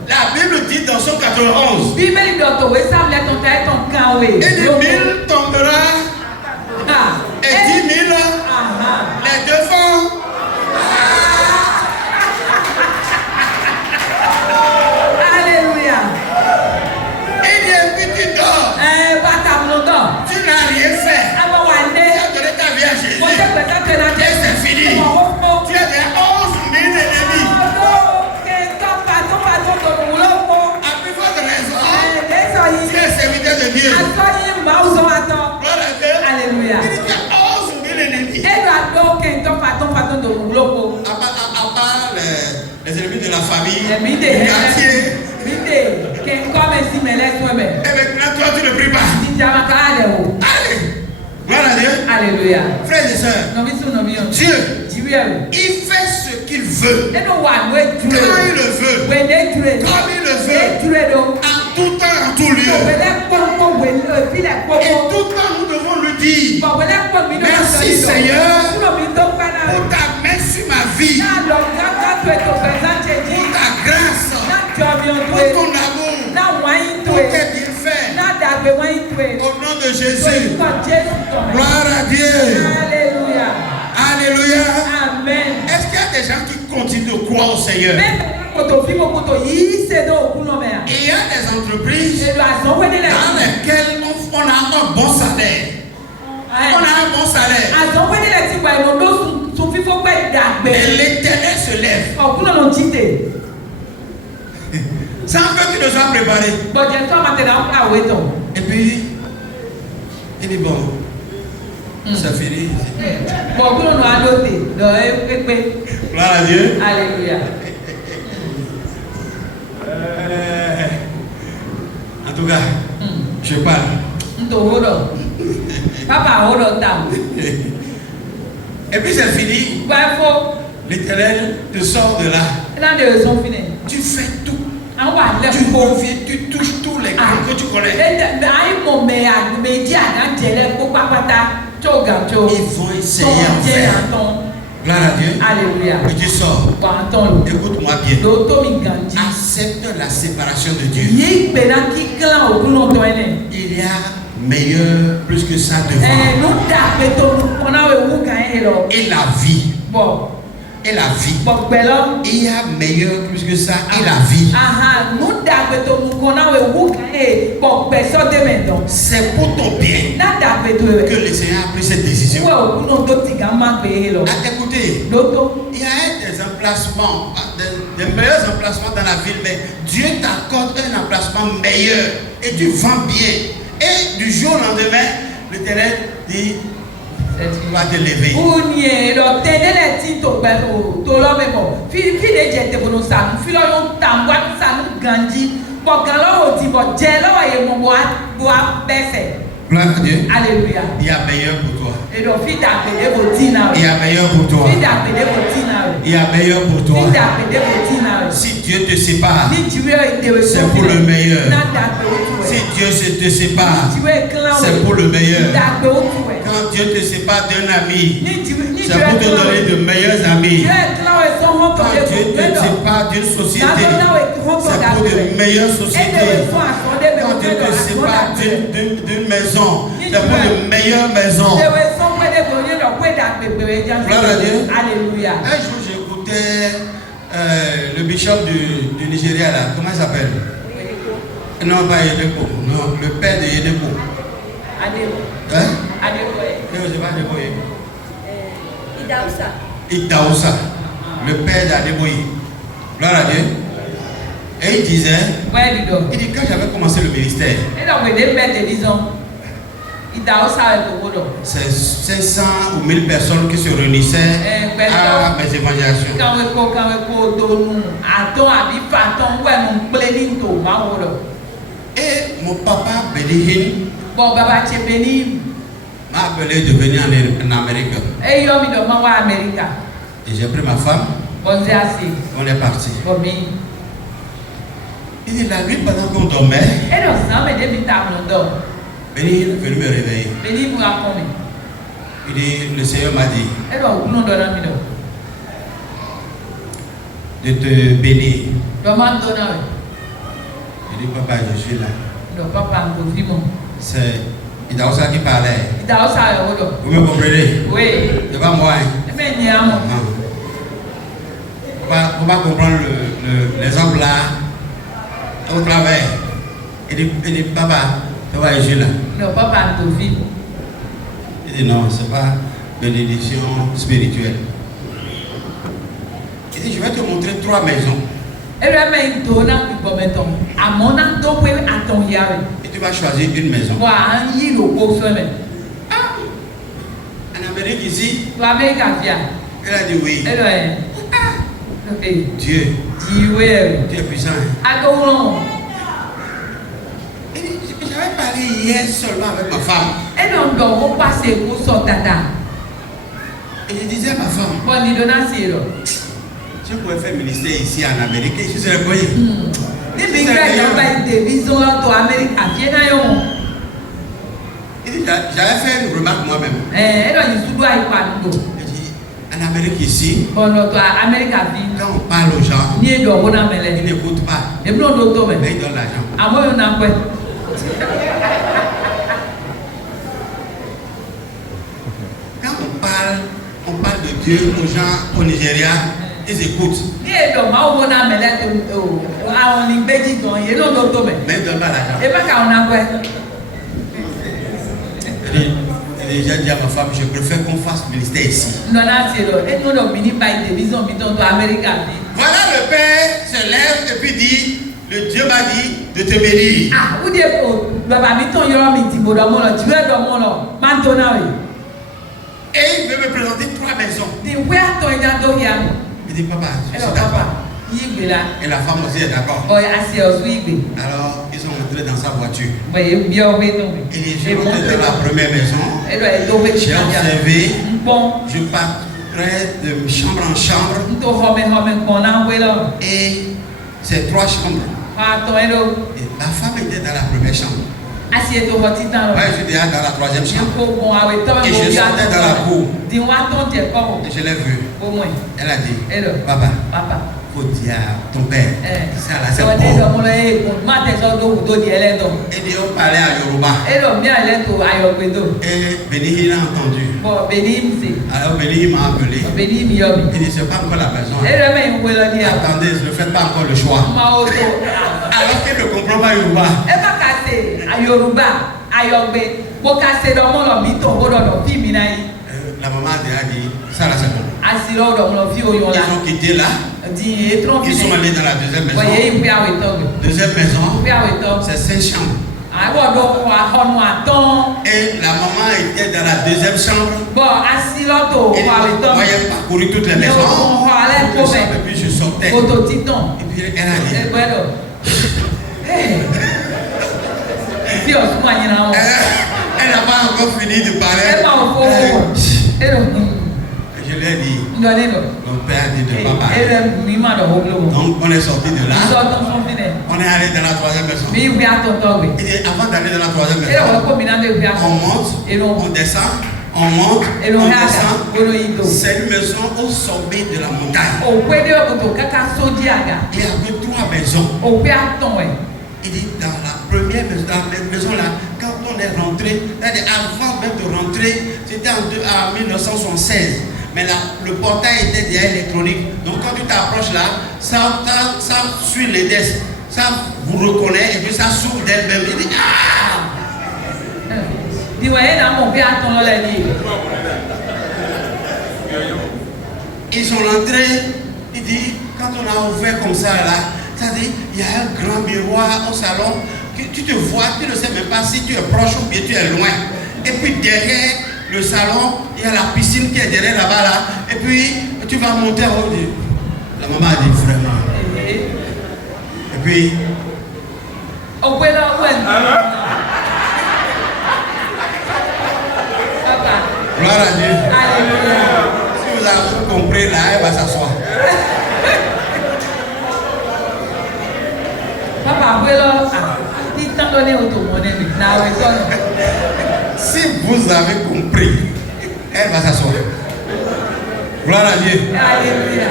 la Bible dit dans son 91, et 1000 tombera, et 10 000 les devant. Alléluia. Il dit, puis tu dors. Tu n'as rien fait. Tu as donné ta vie à Jésus. Et c'est fini. Tu as des 11 000 ennemis. À plus forte raison, tu es serviteur de Dieu. Gloire à Dieu. Alléluia. Il dit qu'il y a 11 000 ennemis. À part les ennemis de la famille, du quartier. Et maintenant, toi, tu ne pries pas. Allez. Gloire à Dieu. Alléluia. Frères et sœurs, Dieu, il fait ce qu'il veut. Quand il le veut. Comme il le veut. En tout temps, en tout lieu. Et tout temps, nous devons lui dire, merci Seigneur pour ta main sur ma vie. Pour ta grâce. Pour ton amour. Pour tes bienfaits. Au nom de Jésus. Gloire à Dieu. Alléluia. Alléluia. Amen. Est-ce qu'il y a des gens qui continuent de croire au Seigneur? Il y a des entreprises dans lesquelles on a un bon salaire. On a un bon salaire. Et l'Éternel se lève. C'est un peu qui nous a préparé. Et puis, il dit bon, ça finit. Gloire à Dieu. Alléluia. En tout cas, je parle. Et puis c'est fini. L'Éternel te sort de là. Tu fais tout. Tu reviens, tu touches tous les gars que tu connais. Ils vont essayer en faire. Gloire à Dieu. Alléluia. Et tu sors. Écoute-moi bien. Accepte la séparation de Dieu. Il y a meilleur plus que ça devant. Et la vie. Et la vie. Il y a meilleur plus que ça et la vie. C'est pour ton bien que le Seigneur a pris cette décision. Écoutez, il y a des emplacements, des meilleurs emplacements dans la ville, mais Dieu t'accorde un emplacement meilleur et tu vends bien. Et du jour au lendemain, l'Éternel dit, tu vas te lever. Gloire à Dieu. Alléluia. Il y a meilleur pour toi. Il Il y a meilleur pour toi. Il y a meilleur pour toi. Si Dieu te sépare, c'est pour le meilleur. Si Dieu te sépare, c'est pour le meilleur. Quand Dieu te sépare d'un ami, c'est pour te donner de meilleurs amis. Quand Dieu te sépare d'une société, c'est pour de meilleures sociétés. Quand Dieu te sépare d'une maison, c'est pour de meilleures maisons. Gloire à Dieu. Alléluia. Un jour, j'écoutais le bishop du Nigeria, là. Comment il s'appelle? Non, pas Yedeko. Non, le père de Yedeko. Hein? Idaoussa. Le père d'Adeboye. Gloire à Dieu. Et il disait, quand j'avais commencé le ministère, c'est 500 ou 1000 personnes qui se réunissaient à mes évangélisations. Et mon papa Bénihin m'a appelé de venir en Amérique. Et j'ai pris ma femme, on est parti. Il dit la nuit pendant qu'on dormait, Béni est venu me réveiller. Il dit, le Seigneur m'a dit de te bénir. Il dit, papa, je suis là. C'est Idaosa qui parlait. Vous me comprenez? Oui. C'est pas moi. Faut pas comprendre l'exemple là au travers. Il dit, papa, tu vois, je suis là. Il dit, non, c'est pas bénédiction spirituelle. Il dit, je vais te montrer 3 maisons. Et tu vas choisir une maison. En Amérique ici, elle a dit oui. Dieu, tu es puissant. Il dit, j'avais parlé hier seulement avec ma femme. Et je disais à ma femme, je pourrais faire ministère ici en Amérique et je serais payé. Il dit, j'allais faire une remarque moi-même. Il dit, en Amérique ici, quand on parle aux gens, ils n'écoutent pas. Mais ils donnent l'argent. Quand on parle de Dieu aux gens au Nigeria, ils écoutent. Mais ils donnent pas l'argent. J'ai déjà dit à ma femme, je préfère qu'on fasse ministère ici. Voilà, le Père se lève et puis dit, le Dieu m'a dit de te bénir. Et il veut me présenter 3 maisons. Il dit, papa, je suis d'accord. Et la femme aussi est d'accord. Alors, ils sont rentrés dans sa voiture. Il dit, je suis rentré dans la première maison. J'ai observé. Je parlerai de chambre en chambre. Et c'est 3 chambres. Et la femme était dans la première chambre. Moi, je suis déjà dans la 3e chambre. Et je sortais dans la cour. Et je l'ai vu. Elle a dit, papa, faut dire à ton père, ça là c'est bon. Et Dieu parlait à Yoruba. Et Béni a entendu. Alors Béni m'a appelé. Il dit, c'est pas encore la maison. Attendez, ne faites pas encore le choix. Alors qu'il ne comprend pas Yoruba. La maman a dit, ça là c'est bon. Ils ont quitté là. Ils sont allés dans la 2e maison. 2e maison, c'est 5 chambres. Et la maman était dans la 2e chambre. Et elle voyait parcourir toutes les maisons. Et puis je sortais. Et puis elle a dit, elle n'a pas encore fini de parler. Je lui ai dit, mon père dit de papa. Donc on est sorti de là. On est allé dans la 3e maison. Il dit, avant d'aller dans la 3e maison, on monte, on descend, on monte, on descend. C'est une maison au sommet de la montagne. Il y avait 3 maisons. Il dit, dans la première maison, dans la maison là, quand on est rentré, avant même de rentrer, c'était en 1976. Mais là, le portail était déjà électronique. Donc quand tu t'approches là, ça suit les desks. Ça vous reconnaît et puis ça s'ouvre d'elle-même. Il dit, ils sont rentrés. Il dit, quand on a ouvert comme ça là, ça dit, il y a un grand miroir au salon. Tu te vois, tu ne sais même pas si tu es proche ou bien tu es loin. Et puis derrière le salon, il y a la piscine qui est derrière là-bas là. Et puis tu vas monter en haut. La maman a dit vraiment. Et puis gloire à Dieu. Si vous avez compris là, elle va s'asseoir. Papa Si vous avez compris, elle va s'asseoir. Gloire à Dieu. Alléluia.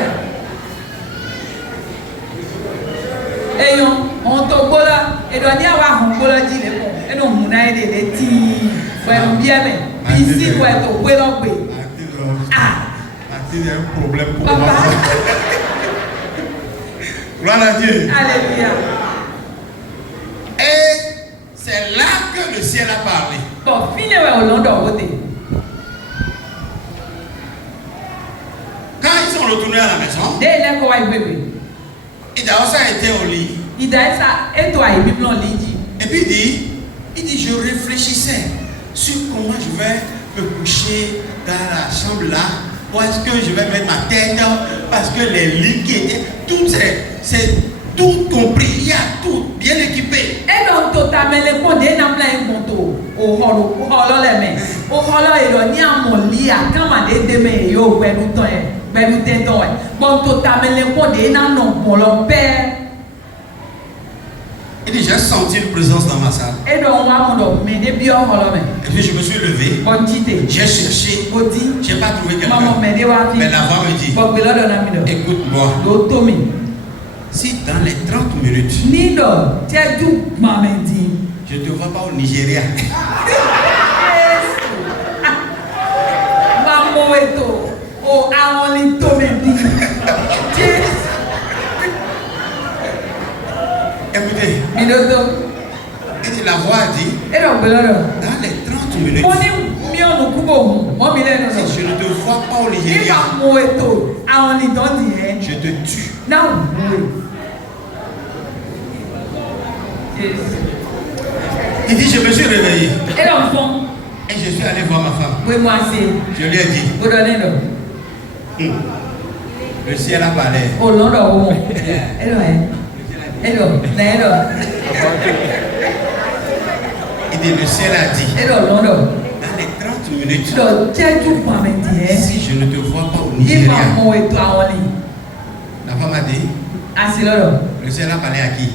Et on te bola et doit y avoir un bola dit les bons. Et non, on a aidé les petits. Frère, bien, mais ici, pour être au bola. Ah, il y a un problème pour moi. Gloire à Dieu. Alléluia. Et c'est là que le ciel a parlé. Bon, finalement, au London, côté. Quand ils sont retournés à la maison, Dès là, quoi, il veut. Idaosa était au lit. Il dit ça, et toi, il dit, et puis il dit, je réfléchissais sur comment je vais me coucher dans la chambre là, où est-ce que je vais mettre ma tête, parce que les lits qui étaient, tout c'est tout compris, il y a tout bien équipé. Et donc, totalement, les ponts, il y a plein de ponts au holo, les mains. Au holo, il y a mon lit, quand on a des mains, il y a un temps. Bon, totalement, les ponts, il y a un nom pour leur père. Il dit, j'ai senti une présence dans ma salle. Et donc, et puis je me suis levé. J'ai cherché. Je n'ai pas trouvé quelqu'un. Mais la voix me dit, écoute-moi. Si dans les 30 minutes, je ne te vois pas au Nigeria. Écoutez, et la voix a dit, dans les 30 minutes, si je ne te vois pas au Nigeria, je te tue. Il dit, je me suis réveillé. Et je suis allé voir ma femme. Je lui ai dit, le ciel a parlé. Il dit, le ciel a dit, dans les 30 minutes, si je ne te vois pas au Nigeria, la femme a dit, le ciel a parlé à qui?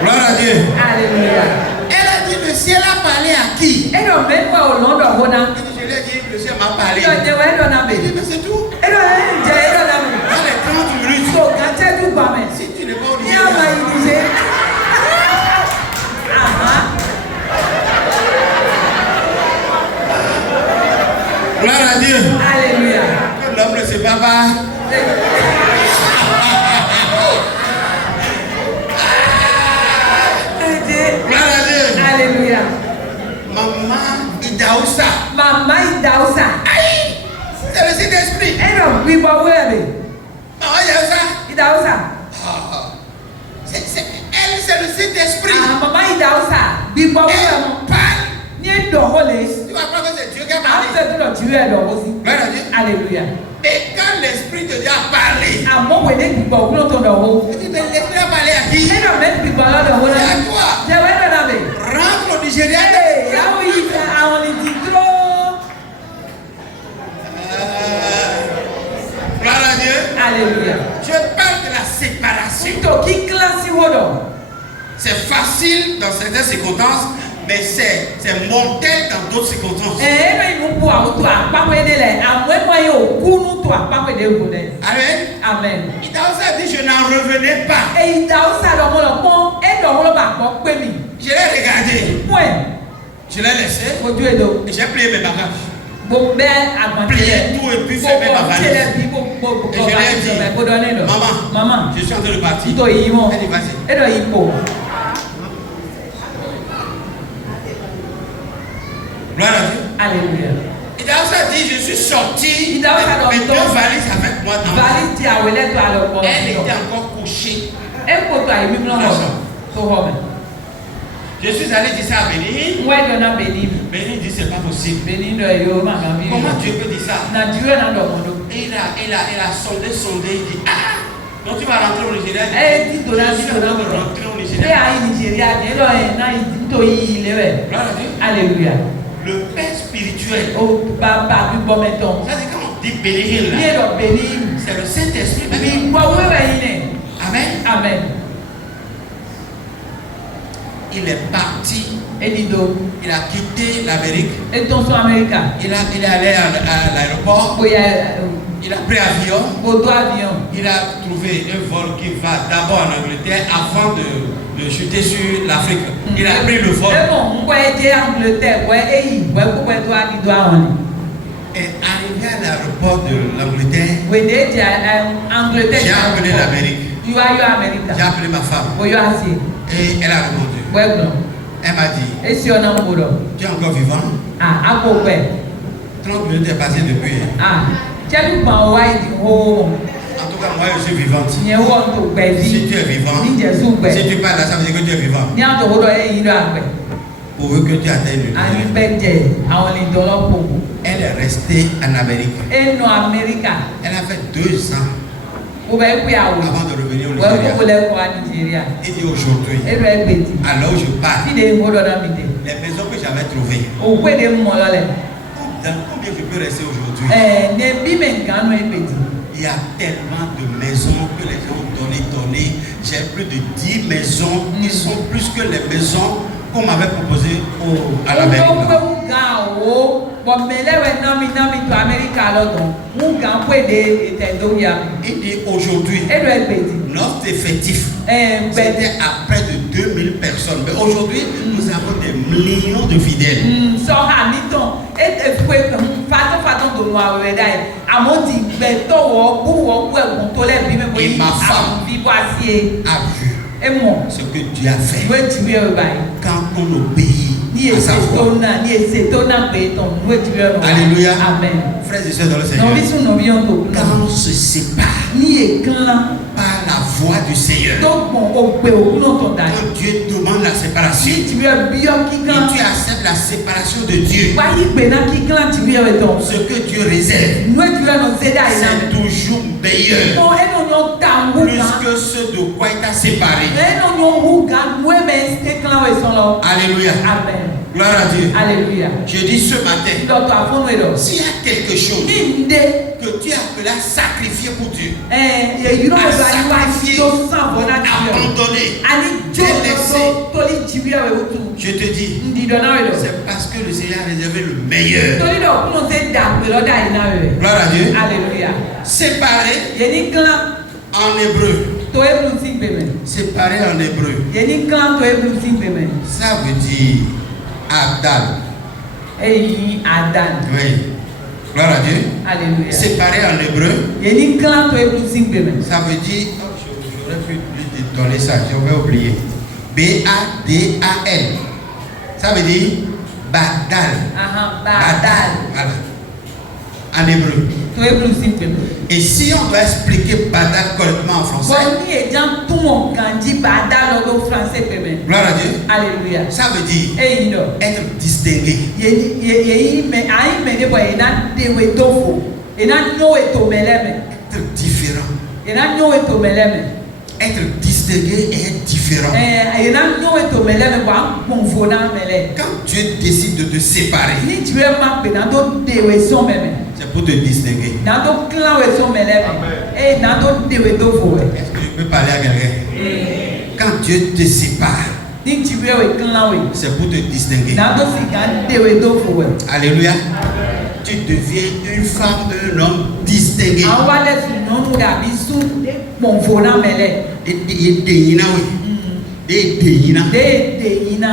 Gloire à Dieu. Alléluia. Elle a dit, le ciel a parlé à qui? Et donc, même pas au London, je lui ai dit, le ciel m'a parlé. Il dit, mais c'est tout. Dans les 30 minutes, si tu n'es pas au Nigeria, gloire à Dieu. Alléluia. Que l'homme ne sait pas. Gloire à Dieu. Alléluia. Maman Idaosa. Aïe. C'est le Saint-Esprit. Et donc, oui, bah, oui, Maman Idaosa. Elle, c'est le Saint-Esprit. Maman Idaosa. Oui, bah, oui, elle parle. Tu vas croire que c'est Dieu qui a parlé. Gloire à Dieu. Alléluia. Et quand l'Esprit de Dieu a parlé, il dit, mais l'Esprit a parlé à qui? C'est à toi. Rentre au Nigeria. Gloire à Dieu. Alléluia. Je parle de la séparation. C'est facile dans certaines circonstances, mais c'est mortel dans d'autres circonstances. Amen. Idaosa dit, je n'en revenais pas. Je l'ai regardé. Je l'ai laissé. Et j'ai plié mes bagages. Plié tout et puis fait mes bagages. Et je lui ai dit, maman, je suis en train de partir. Elle dit, vas-y. Gloire à Dieu. Alléluia. Idaosa dit, je suis sorti avec mes deux valises avec moi dans la Elle était encore couchée. Je suis allé dire ça à Bénin. Bénin dit, c'est pas possible. Comment Dieu peut dire ça? Et il a sondé, il dit, ah, donc tu vas rentrer au Nigeria. Je suis en train de rentrer au Nigeria. Gloire à Dieu. Alléluia. Le père spirituel. O baba bi bɔ mɛ tɔn. Ça c'est quand on dit bénir là. Ní ɛdɔ béni. C'est le Saint-Esprit. Mi bɔ wɛrɛ yi nɛ. Amen. Amen. Il est parti. Elido. Il a quitté l'Amérique. Et ton son Américain. Il est allé à l'aéroport. Il a pris avion. Il a trouvé un vol qui va d'abord en Angleterre avant de chuter sur l'Afrique. Il a pris le vol. Et arrivé à l'aéroport de l'Angleterre, j'ai appelé l'Amérique. J'ai appelé ma femme. Et elle a répondu. Elle m'a dit, tu es encore vivant? 30 minutes est passé depuis. En tout cas, moi je suis vivante. Si tu es vivant, si tu parles là, ça veut dire que tu es vivant. Pourvu que tu atteignes le Dieu. Elle est restée en Amérique. Elle a fait 2 ans avant de revenir au Nigeria. Et dit aujourd'hui, alors je pars, les maisons que j'avais trouvées, combien je peux rester aujourd'hui? Il y a tellement de maisons que les gens ont donné. J'ai plus de 10 maisons qui sont plus que les maisons qu'on m'avait proposées à l'Amérique. Il dit aujourd'hui, notre effectif c'était à près de 2000 personnes. Mais aujourd'hui, nous avons des millions de fidèles. Et ma femme a vu ce que Dieu a fait quand on obéit à sa voix. Alléluia. Amen. Frères et sœurs dans le Seigneur, quand on se sépare par la voix du Seigneur, quand Dieu demande la séparation et tu acceptes la séparation de Dieu, ce que Dieu réserve, c'est toujours meilleur plus que ce de quoi il t'a séparé. Alléluia. Amen. Gloire à Dieu. Alléluia. Je dis ce matin, s'il y a quelque chose que tu as appelé à sacrifier pour Dieu, à sacrifier, abandonner, délaisser, je te dis, c'est parce que le Seigneur a réservé le meilleur. Gloire à Dieu. Alléluia. Séparé en hébreu. Séparé en hébreu. Ça veut dire Abdal. Oui. Gloire à Dieu. Alléluia. Séparé en hébreu. Ça veut dire, j'aurais pu lui donner ça, j'aurais oublié. B-A-D-A-L. Ça veut dire Badal. Badal. Voilà. En hébreu. Et si on doit expliquer Badal correctement en français, gloire à Dieu. Alléluia. Ça veut dire être distingué. Être différent. Être distingué et être différent. Quand Dieu décide de te séparer, c'est pour te distinguer. Est-ce que je peux parler à quelqu'un? Quand Dieu te sépare, c'est pour te distinguer. Alléluia. Tu deviens une femme, un homme distingué.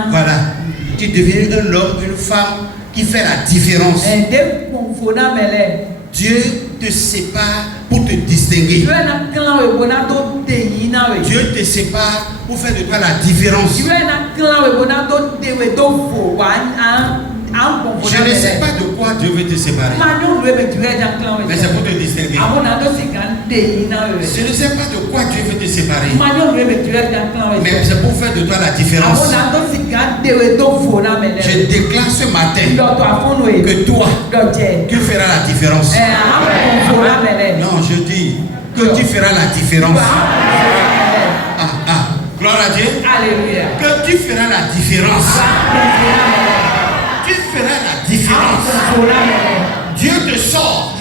Voilà. Tu deviens un homme, une femme qui fait la différence. Dieu te sépare pour te distinguer. Dieu te sépare pour faire de toi la différence. Je ne sais pas de quoi Dieu veut te séparer, mais c'est pour te distinguer. Je ne sais pas de quoi Dieu veut te séparer, mais c'est pour faire de toi la différence. Je déclare ce matin que toi, tu feras la différence. Non, je dis que tu feras la différence. Gloire à Dieu. Alléluia. Que tu feras la différence. Tu il fera la différence. Dieu te sort.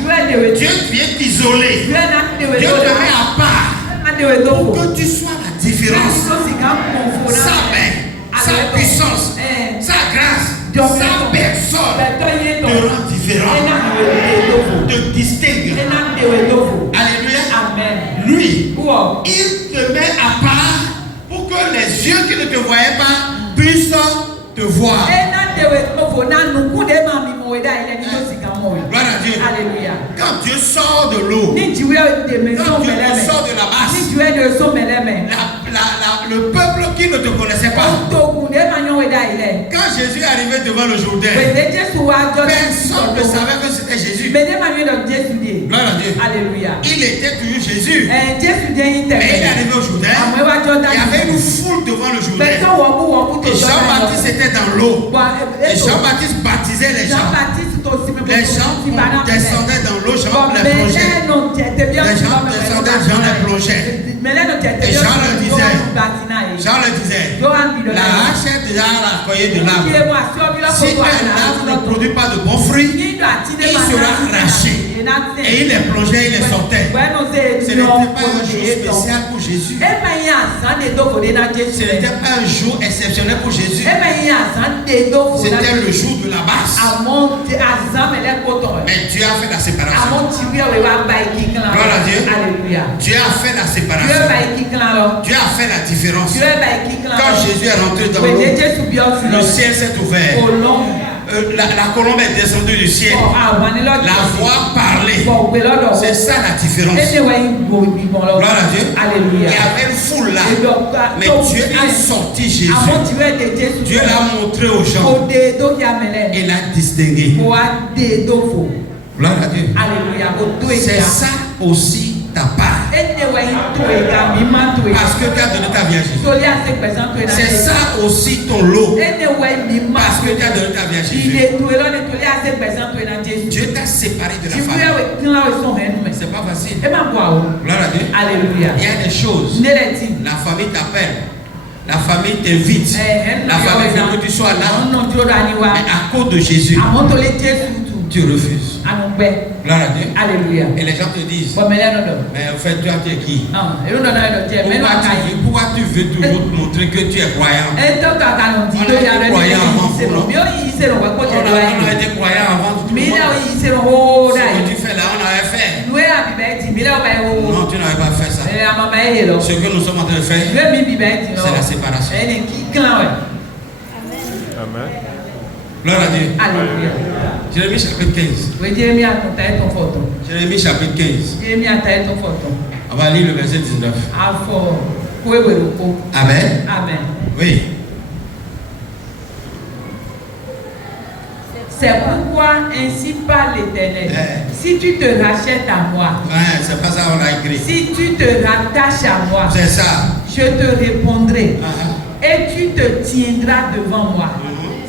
Dieu vient t'isoler. Dieu te met à part pour que tu sois la différence. Sa main, sa puissance, sa grâce, sa personne te rend différent, te distingue. Alléluia. Amen. Lui, il te met à part pour que les yeux qui ne te voyaient pas puissent te voir. Gloire à Dieu. Alléluia. Quand Dieu sort de l'eau, quand Dieu sort de la masse, le peuple qui ne te connaissait pas, quand Jésus est arrivé devant le Jourdain, personne ne savait que c'était Jésus. Gloire à Dieu. Alléluia. Il était toujours Jésus. Mais il est arrivé au Jourdain. Il y avait une foule devant le Jourdain. Et Jean-Baptiste était dans l'eau. Et Jean-Baptiste baptisait les gens. Les gens descendaient dans l'eau, Jean les plongeait. Les gens descendaient, Jean les plongeait. Et Jean le disait, la hache est déjà à la feuille de l'arbre. Si un arbre ne produit pas de bons fruits, il sera arraché. Et il les plongeait, il les sortait. Ce n'était pas un jour spécial pour Jésus. Ce n'était pas un jour exceptionnel pour Jésus. C'était le jour de la base. Mais Dieu a fait la séparation. Gloire à Dieu. Dieu a fait la séparation. Dieu a fait la différence. Quand Jésus est rentré dans l'eau, le ciel s'est ouvert. La colombe est descendue du ciel. La voix parlait. C'est ça la différence. Gloire à Dieu. Il y avait une foule là. Mais Dieu a sorti Jésus. Dieu l'a montré aux gens. Et l'a distingué. Gloire à Dieu. C'est ça aussi ta part. Parce que tu as donné ta vie à Jésus. C'est ça aussi ton lot. Parce que tu as donné ta vie à Jésus. Dieu t'a séparé de la famille. C'est pas facile. Gloire à Dieu. Alléluia. Il y a des choses. La famille t'appelle. La famille t'invite. La famille veut que tu sois là. Mais à cause de Jésus, tu refuses. Gloire à Dieu. Alléluia. Et les gens te disent, mais en fait, toi, tu es qui? Pourquoi tu veux toujours te montrer que tu es croyant? On a été croyant avant. On a été croyant avant. Ce que tu fais là, on avait fait. Non, tu n'avais pas fait ça. Ce que nous sommes en train de faire, c'est la séparation. Amen. Gloire à Dieu. Alléluia. Jérémie chapitre 15. Jérémie chapitre 15. On va lire le verset 19. Amen. Amen. Oui. C'est pourquoi ainsi parle l'Éternel. Si tu te rachètes à moi, c'est pas ça on a écrit. Si tu te rattaches à moi, c'est ça. Je te répondrai. Et tu te tiendras devant moi.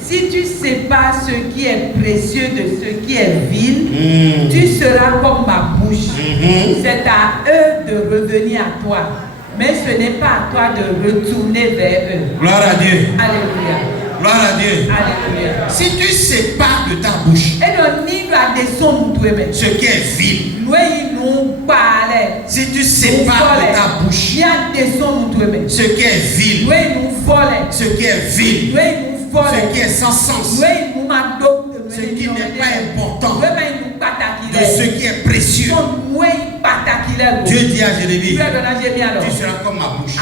Si tu sépares ce qui est précieux de ce qui est vil, tu seras comme ma bouche. C'est à eux de revenir à toi. Mais ce n'est pas à toi de retourner vers eux. Gloire à Dieu. Alléluia. Gloire à Dieu. Alléluia. Si tu sépares de ta bouche ce qui est vil, si tu sépares de ta bouche ce qui est vil, ce qui est vil, ce qui est sans sens, ce qui n'est pas important, de ce qui est précieux, Dieu dit à Jérémie, tu seras comme ma bouche.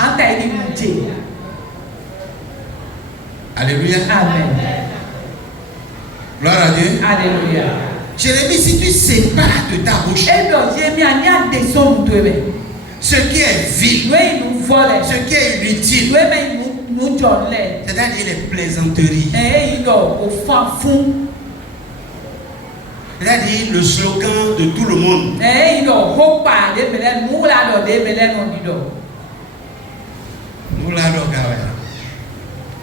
Alléluia. Amen. Gloire à Dieu. Alléluia. Jérémie, si tu sépares de ta bouche ce qui est vil, ce qui est inutile, c'est-à-dire les plaisanteries, c'est-à-dire le slogan de tout le monde.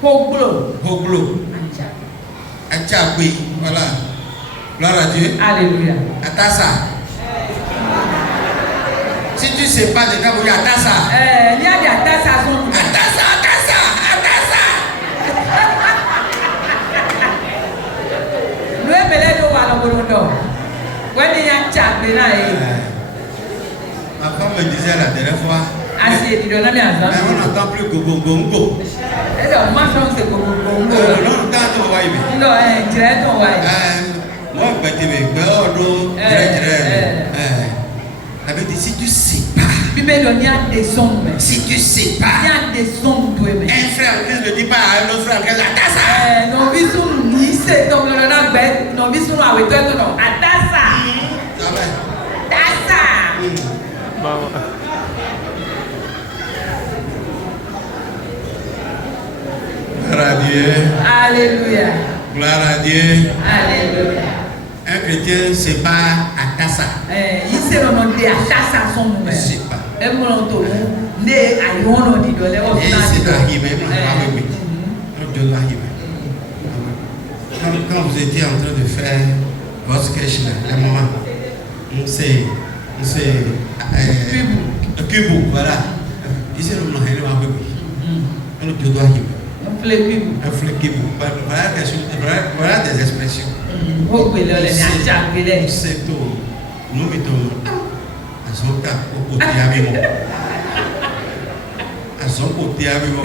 Hoglo. Achagui. Voilà. Gloire à Dieu. Alléluia. Atassa. Si tu sais pas de ta bouche, Atassa. Il y a des Atassa. Atassa. Ma femme me disait la dernière fois, mais on n'entend plus gogo. Moi, si tu sépares, si tu sépares, un frère ne dit pas à un autre frère, gloire à Dieu. Alléluia. Gloire à Dieu. Alléluia. Un chrétien sépare à Tassa. Il s'est demandé à Tassa son nom. Sépare. Et c'est arrivé. Quand vous étiez en train de faire votre sketch là, la maman, on s'est Kubu, voilà. Il s'est le nom on doit un fléquibu. Voilà des expressions. C'est tout. Nous mettons à son cas au côté avec moi. À son côté avec moi.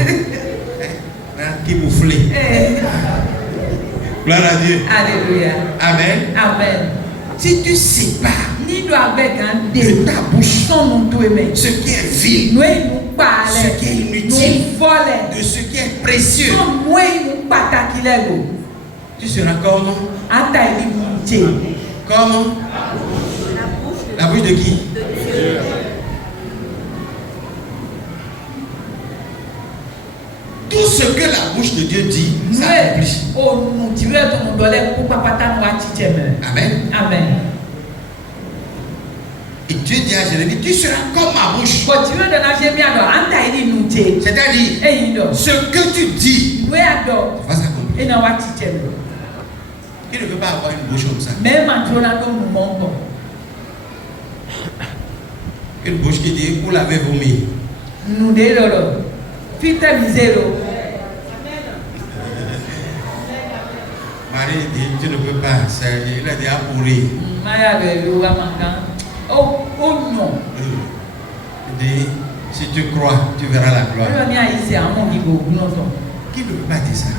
Qui vous flé. Gloire à Dieu. Alléluia. Amen. Amen. Si tu sépares de ta bouche ce qui est vil, ce qui est inutile, de ce qui est précieux, tu seras comment? Comment? La bouche de qui? Tout ce que la bouche de Dieu dit, ça accomplit. Amen. Amen. Et Dieu dit à Jérémie, tu seras comme ma bouche. C'est-à-dire, ce que tu dis, va s'accomplir. Qui ne veut pas avoir une bouche comme ça? Une bouche qui dit, vous l'avez vomi. Marie dit, tu ne peux pas, il a déjà pourri. Oh non. Il dit, si tu crois, tu verras la gloire. Qui ne peut pas dire ça?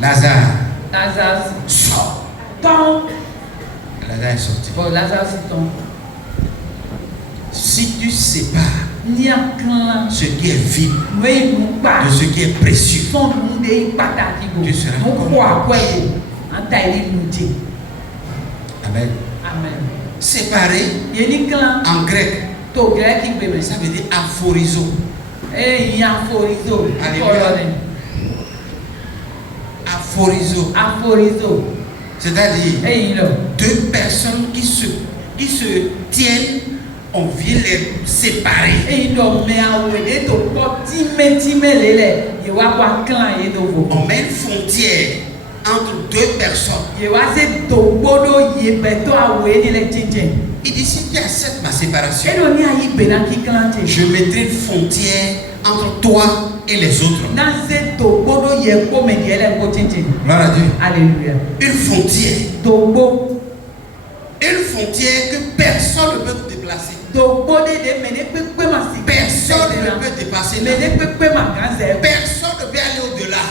Lazare sort. Lazare est sorti. Si tu sépares ce qui est vide de ce qui est précieux, tu seras comme Amen. Amen. Séparer en grec, ça veut dire aphorizo. Aphorizo. C'est-à-dire deux personnes qui se tiennent, on vient les séparer. On met une frontière entre deux personnes. Il dit, si tu acceptes ma séparation, je mettrai une frontière entre toi et les autres. Gloire à Dieu. Alléluia. Une frontière. Une frontière que personne ne peut déplacer. Personne ne peut dépasser. Personne ne peut aller au-delà.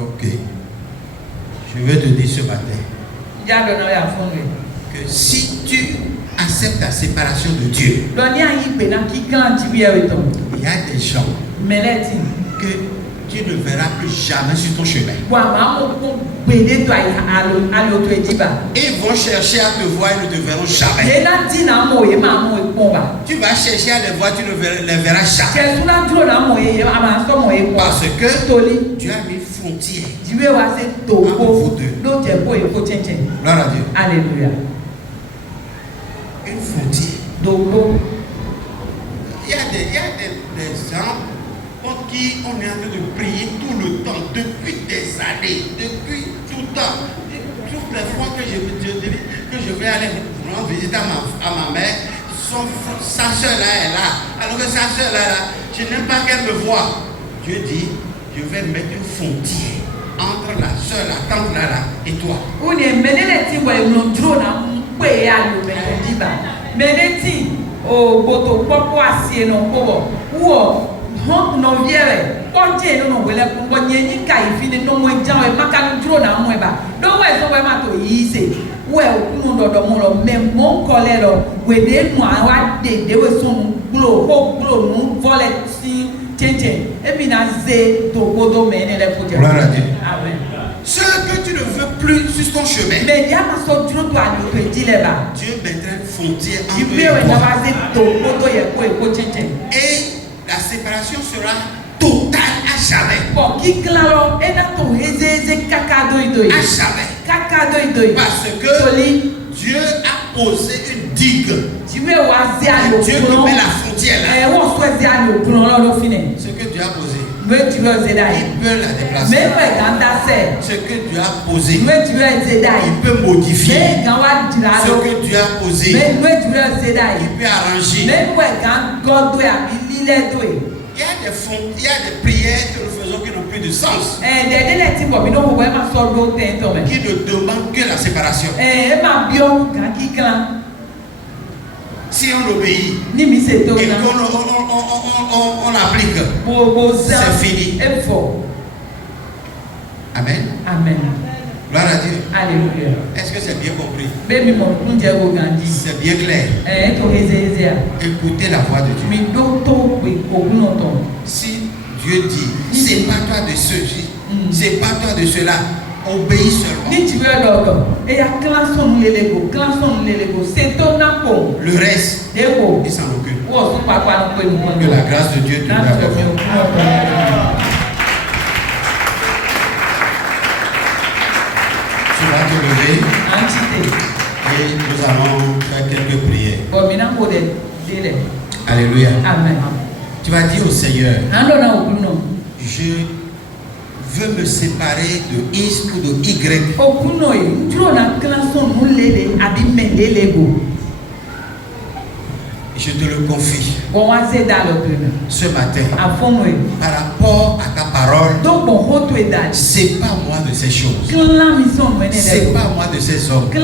Ok. Je vais te dire ce matin que si tu acceptes la séparation de Dieu, il y a des gens que tu ne verras plus jamais sur ton chemin. Ils vont chercher à te voir, ils ne te verront jamais. Tu vas chercher à les voir, tu ne les verras jamais. Parce que tu as mis frontière entre vous deux. Gloire à Dieu. Alléluia. Une frontière. Il y a des gens pour qui on est en train de prier tout le temps, depuis des années, depuis tout le temps. Toutes les fois que je vais aller rendre visite à ma mère, sa soeur là est là. Alors que sa soeur là, je n'aime pas qu'elle me voie. Dieu dit, je vais mettre une frontière entre la soeur, la tante là et toi. Gloire à Dieu. Ce que tu ne veux plus sur ton chemin, Dieu mettra une frontière entre toi. Et la séparation sera totale à jamais. À jamais. Parce que Dieu a posé une digue. Dieu qui met la frontière là. Ce que Dieu a posé, il peut la déplacer. Ce que Dieu a posé, il peut modifier. Ce que Dieu a posé, il peut arranger. Il y a des prières que nous faisons qui n'ont plus de sens, qui ne demandent que la séparation. Si on obéit et qu'on applique, c'est fini. Amen. Amen. Gloire à Dieu. Alléluia. Est-ce que c'est bien compris? C'est bien clair. Écoutez la voix de Dieu. Si Dieu dit, c'est pas toi de ceci, c'est pas toi de cela, obéis seulement. Le reste, il s'en occupe. Que la grâce de Dieu te accompagne. Tu vas te lever et nous allons faire quelques prières. Alléluia. Amen. Tu vas dire au Seigneur, je veux me séparer de X ou de Y. Je te le confie ce matin par rapport à ta parole. C'est pas moi de ces choses, c'est pas moi de ces hommes. Il y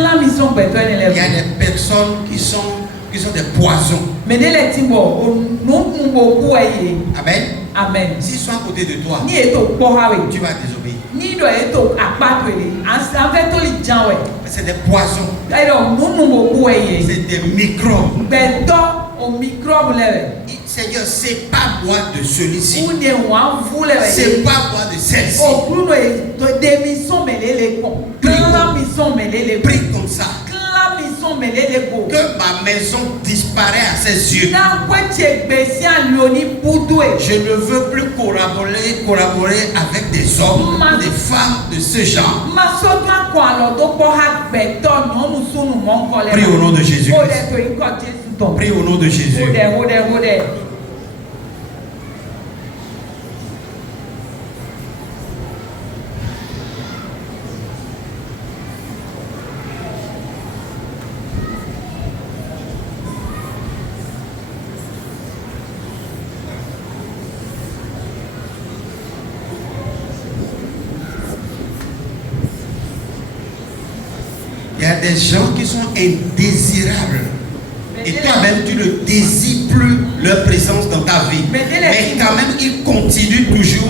a des personnes qui sont des poisons. Amen. Amen. S'ils sont à côté de toi, tu vas désobéir. C'est des poisons, c'est des microbes. Seigneur, c'est pas moi de celui-ci, c'est pas moi de celle-ci. Prie comme ça. Que ma maison disparaît à ses yeux. Je ne veux plus collaborer avec des hommes, des femmes de ce genre. Prie au nom de Jésus. Prie au nom de Jésus. Il y a des gens qui sont indésirables. Et toi-même, tu ne désires plus leur présence dans ta vie. Mais quand même, ils continuent toujours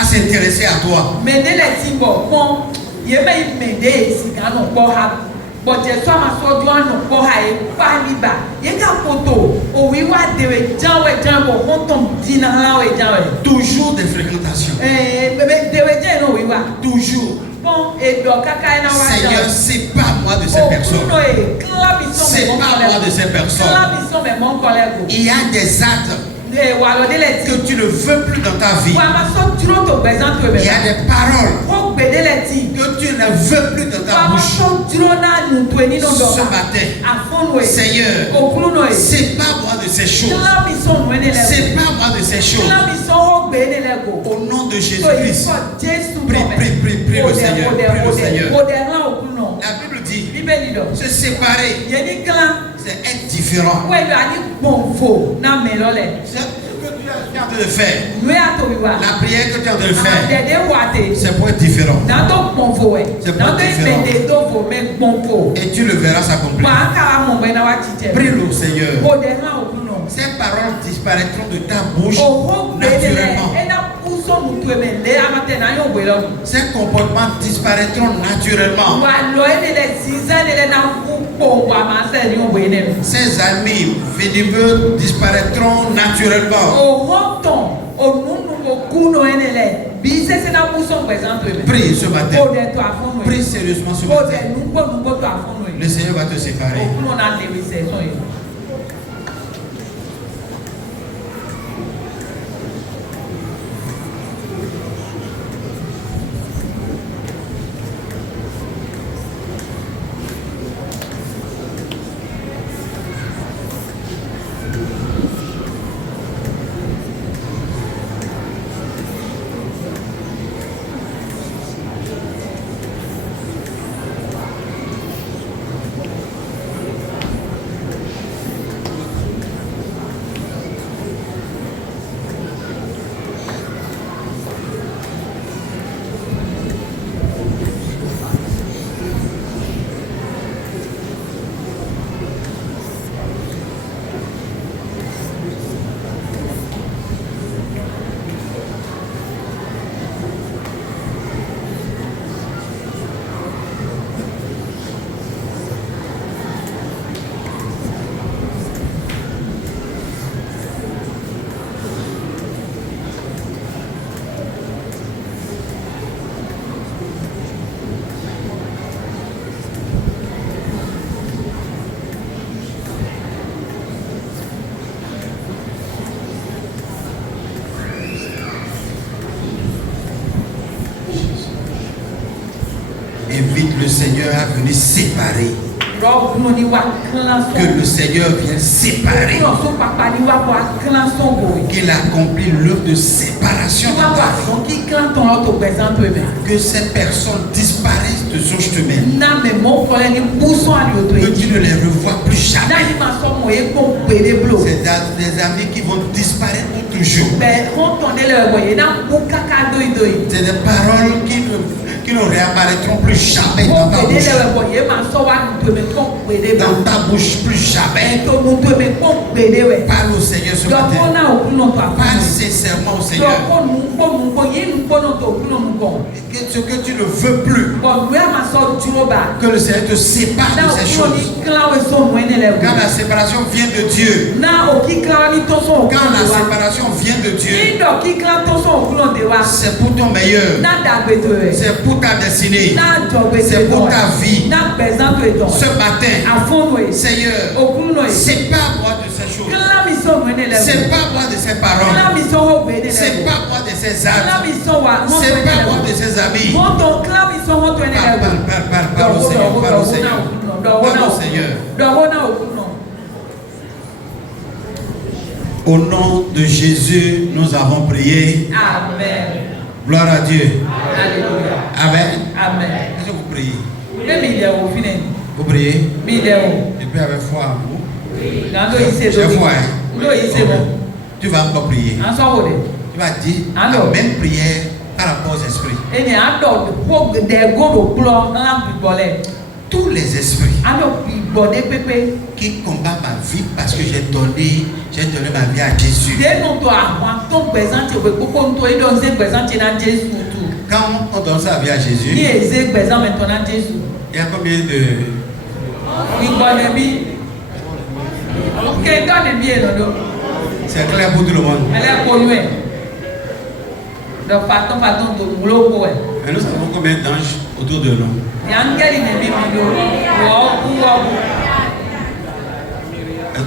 à s'intéresser à toi. Toujours des fréquentations. Toujours. Seigneur, c'est pas moi de ces personnes. C'est pas moi de ces personnes. Il y a des actes que tu ne veux plus dans ta vie. Il y a des paroles que tu ne veux plus dans ta bouche. Ce matin, Seigneur, c'est pas moi de ces choses. C'est pas moi de ces choses. Au nom de Jésus-Christ, prie le Seigneur. Prie le Seigneur. La Bible dit, se séparer, c'est être différent. Ce que Dieu a tu es en train de faire, la prière que tu es en train de faire, c'est pour être différent. C'est pour être différent. Et tu le verras s'accomplir. Prie le Seigneur. Ces paroles disparaîtront de ta bouche naturellement. Ces comportements disparaîtront naturellement. Ces amis venimeux disparaîtront naturellement. Prie ce matin. Prie sérieusement ce matin. Le Seigneur va te séparer. Invite le Seigneur à venir séparer. Que le Seigneur vienne séparer. Qu'il accomplit l'œuvre de séparation dans ta vie. Que ces personnes disparaissent de son chemin. Que tu ne les revois plus jamais. C'est des amis qui vont disparaître pour toujours. C'est des paroles qui ne réapparaîtront plus jamais dans ta bouche. Dans ta bouche, plus jamais. Parle au Seigneur ce matin. Parle sincèrement au Seigneur. Ce que tu ne veux plus, que le Seigneur te sépare de ces choses. Quand la séparation vient de Dieu, c'est pour ton meilleur, c'est pour ta destinée, c'est pour ta vie. Ce matin, Seigneur, sépare-moi de ces choses. Sépare-moi de ces paroles. Sépare-moi de ces actes. Sépare-moi de ces amis. Parle au Seigneur. Parle au Seigneur. Parle au Seigneur. Au nom de Jésus, nous avons prié. Amen. Gloire à Dieu. Alléluia. Amen. Amen. Est-ce que vous priez? Vous priez? Et puis avec foi en vous. J'ai foi. Tu vas encore prier. Tu vas dire la même prière par rapport aux esprits. Tous les esprits qui combattent ma vie parce que j'ai donné ma vie à Jésus. Quand on donne sa vie à Jésus, il y a combien de... C'est clair pour tout le monde. Et nous savons combien d'anges autour de nous.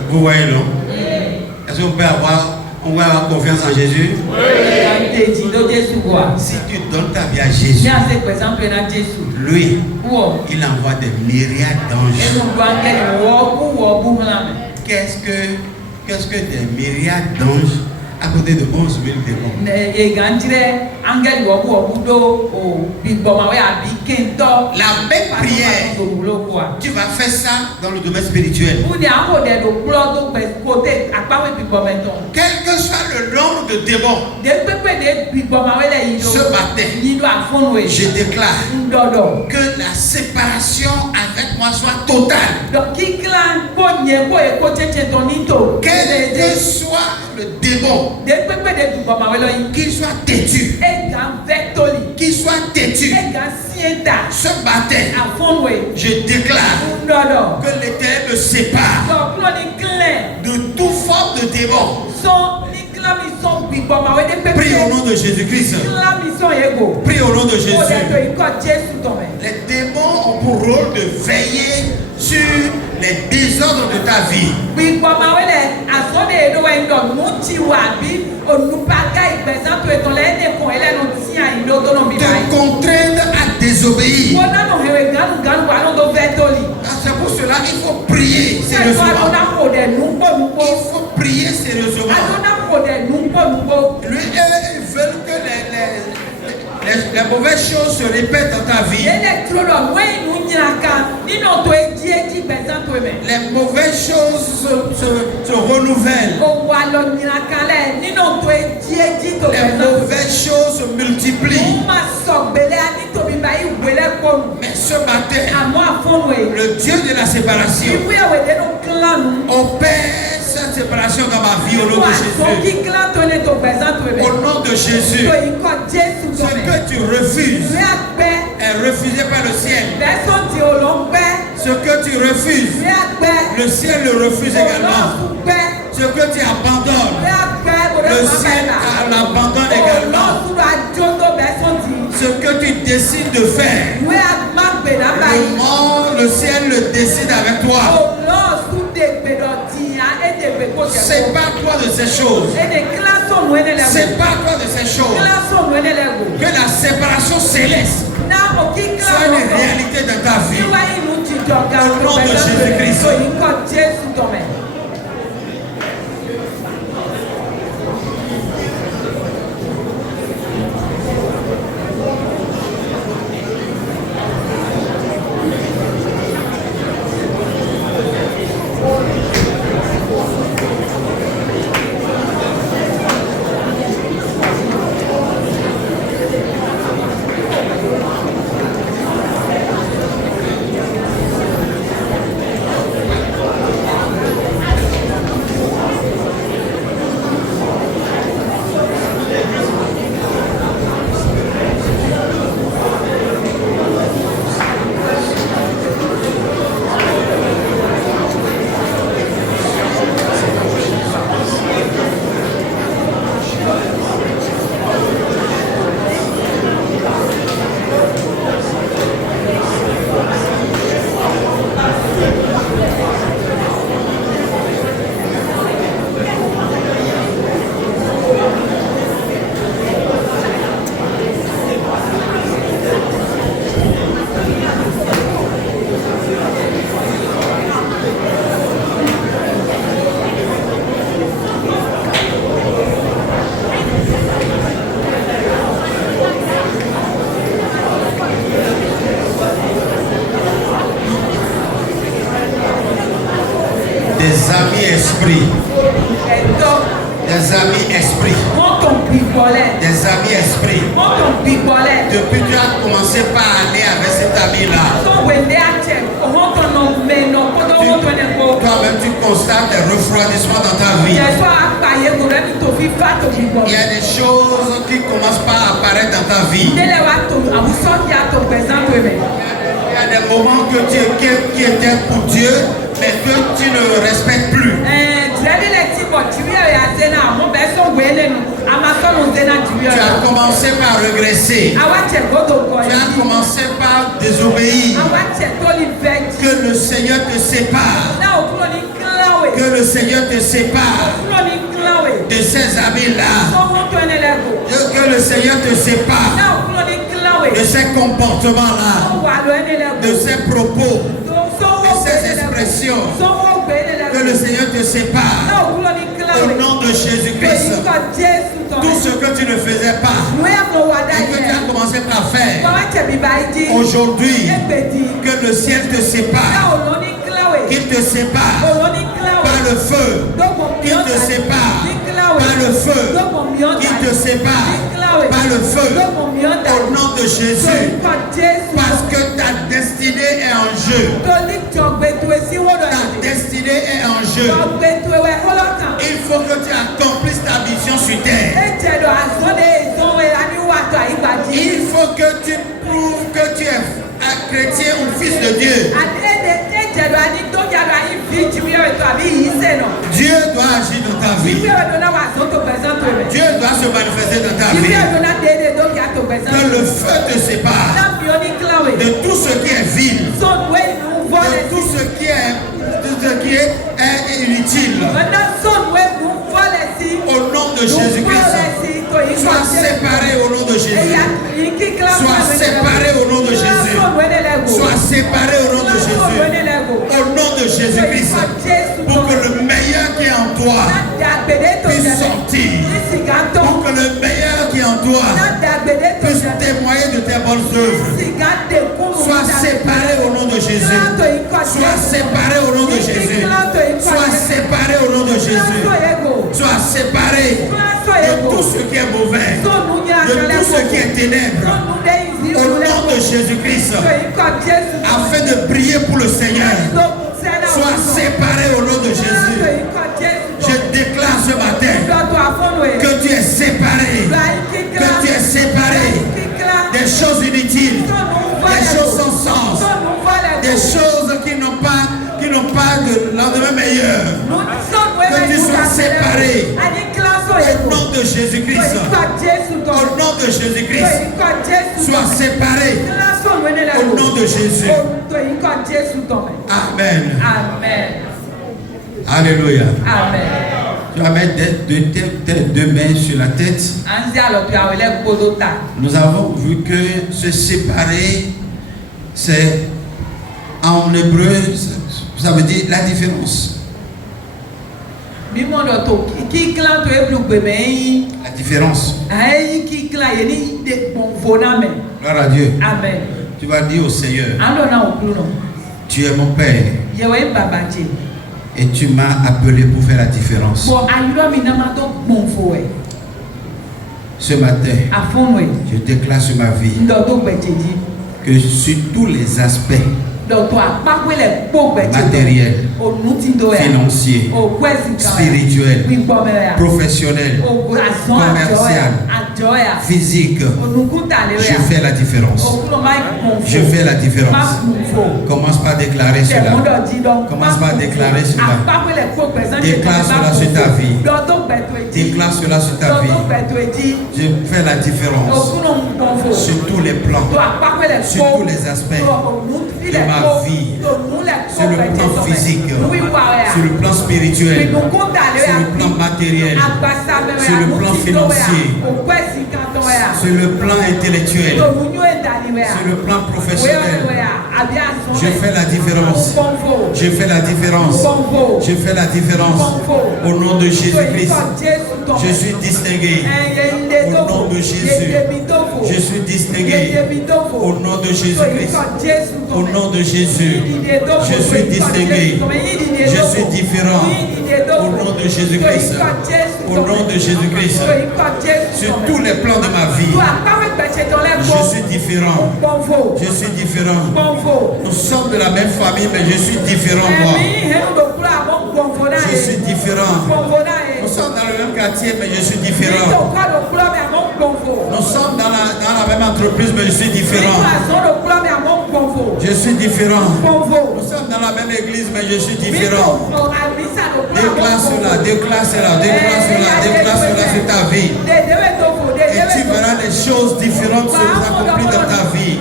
Vous voyez, non? Est-ce qu'on peut avoir confiance en Jésus? Si tu donnes ta vie à Jésus, lui, il envoie des myriades d'anges. Qu'est-ce que des myriades d'anges à côté de 11 000 démons? La même prière, tu vas faire ça dans le domaine spirituel. Quel que soit le le nombre de démons ce matin, je déclare que la séparation avec moi soit totale. Quel que soit le démon, qu'il soit têtu, qu'il soit têtu. Ce matin, je déclare que l'Éternel me sépare de toute forme de démon. Prie au nom de Jésus-Christ. Prie au nom de Jésus. Les démons ont pour rôle de veiller sur les désordres de ta vie. Te contraindre à désobéir. C'est pour cela qu'il faut prier sérieusement. Il faut prier sérieusement. Lui, ils veulent que les mauvaises choses se répètent dans ta vie. Les mauvaises choses se renouvellent. Les mauvaises choses se multiplient. Mais ce matin, le Dieu de la séparation opère cette séparation dans ma vie au nom de Jésus. Au nom de Jésus. Ce que tu refuses est refusé par le ciel. Ce que tu refuses, le ciel le refuse également. Ce que tu abandonnes, le ciel l'abandonne également. Ce que tu décides de faire, le ciel le décide avec toi. Sépare-toi de ces choses. Sépare-toi de ces choses. Que la séparation céleste soit une réalité dans ta vie. Au nom de Jésus-Christ. Des amis esprits. Des amis esprits. Depuis que tu as commencé par aller avec cet ami-là, toi-même tu constates des refroidissements dans ta vie. Il y a des choses qui commencent par apparaître dans ta vie. Il y a des moments qui étaient pour Dieu, mais que tu ne respectes plus. Tu as commencé par régresser. Tu as commencé par désobéir. Que le Seigneur te sépare. Que le Seigneur te sépare de ces amis-là. Que le Seigneur te sépare de ces comportements-là, de ces propos, de ces expressions. Que le Seigneur te sépare. Au nom de Jésus-Christ. Tout ce que tu ne faisais pas et que tu as commencé par faire, aujourd'hui, que le ciel te sépare. Qu'il te sépare par le feu. Qu'il te sépare par le feu qui te sépare. Par le feu. Au nom de Jésus. Parce que ta destinée est en jeu. Ta destinée est en jeu. Il faut que tu accomplisses ta mission sur terre. Il faut que tu prouves que tu es un chrétien ou fils de Dieu. Dieu doit agir dans ta vie. Dieu doit se manifester dans ta vie. Que le feu te sépare de tout ce qui est vil, de tout ce qui est inutile. Au nom de Jésus-Christ, sois séparé au nom de Jésus. Sois séparé au nom de Jésus. Sois séparé au nom de Jésus. Au nom de Jésus-Christ. Pour que le meilleur qui est en toi puisse sortir. Pour que le meilleur qui est en toi puisse témoigner de tes bonnes œuvres. Sois séparé au nom de Jésus. Sois séparé au nom de Jésus. Sois séparé au nom de Jésus. Sois séparé de tout ce qui est mauvais, de tout ce qui est ténèbres. Au nom de Jésus-Christ, afin de briller pour le Seigneur. Sois séparé au nom de Jésus. Je déclare ce matin que tu es séparé, que tu es séparé des choses inutiles, des choses sans sens, des choses qui n'ont pas de lendemain meilleur. Que tu sois séparé au nom de Jésus-Christ. Au nom de Jésus-Christ, sois séparé au nom de Jésus. Amen. Amen. Alléluia. Amen. Tu vas mettre tes deux mains sur la tête. Nous avons vu que se séparer, c'est en hébreu, ça veut dire la différence. La différence. Gloire à Dieu. Amen. Tu vas dire au Seigneur, tu es mon Père et tu m'as appelé pour faire la différence. Ce matin, je déclare sur ma vie que sur tous les aspects matériel, financier, spirituel, professionnel, commercial, physique, je fais la différence. Je fais la différence. Commence par déclarer cela. Commence par déclarer cela. Déclare cela sur ta vie. Déclare cela sur ta vie. Je fais la différence sur tous les plans, sur tous les aspects de ma vie, sur le plan physique, sur le plan spirituel, sur le plan matériel, sur le plan financier, sur le plan intellectuel, sur le plan professionnel. Je fais la différence. Je fais la différence. Je fais la différence. Au nom de Jésus-Christ, je suis distingué. Au nom de Jésus, je suis distingué. Au nom de Jésus-Christ, au nom de Jésus, je suis distingué. Je suis différent. Au nom de Jésus-Christ, au nom de Jésus-Christ, sur tous les plans de ma vie, je suis différent. Je suis différent. Nous sommes de la même famille, mais je suis différent moi. Je suis différent. Nous sommes dans le même quartier, mais je suis différent. Nous sommes dans la même entreprise, mais je suis différent. Je suis différent. Nous sommes dans la même église, mais je suis différent. Déclare cela, déclare cela, déclare cela, déclare cela sur ta vie. Et tu verras des choses différentes se accomplir dans ta vie.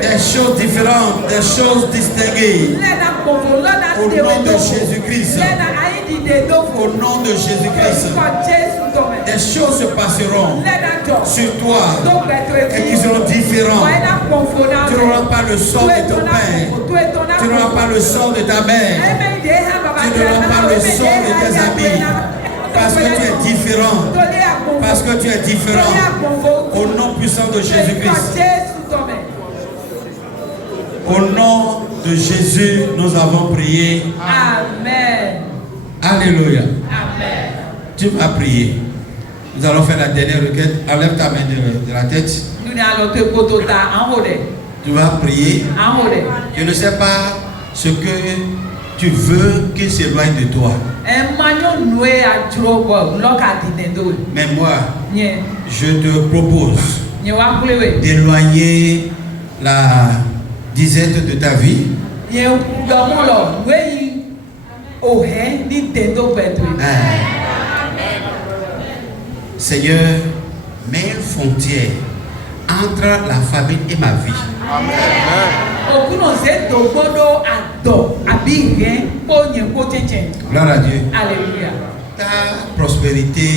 Des choses différentes, des choses distinguées. Au nom de Jésus-Christ. Au nom de Jésus-Christ. Des choses se passeront sur toi et qui seront différentes. Tu n'auras pas le sort de ton père. Tu n'auras pas le sort de ta mère. Tu n'auras pas le sort de tes amis. Parce que tu es différent. Parce que tu es différent. Au nom puissant de Jésus-Christ. Au nom de Jésus, nous avons prié. Amen. Alléluia. Amen. Tu vas prier. Nous allons faire la dernière requête. Enlève ta main de la tête. Tu vas prier. Je ne sais pas ce que tu veux qu'il s'éloigne de toi. Mais moi, je te propose d'éloigner la disette de ta vie. Seigneur, mets une frontière entre la famille et ma vie. Gloire à Dieu. Alléluia. Ta prospérité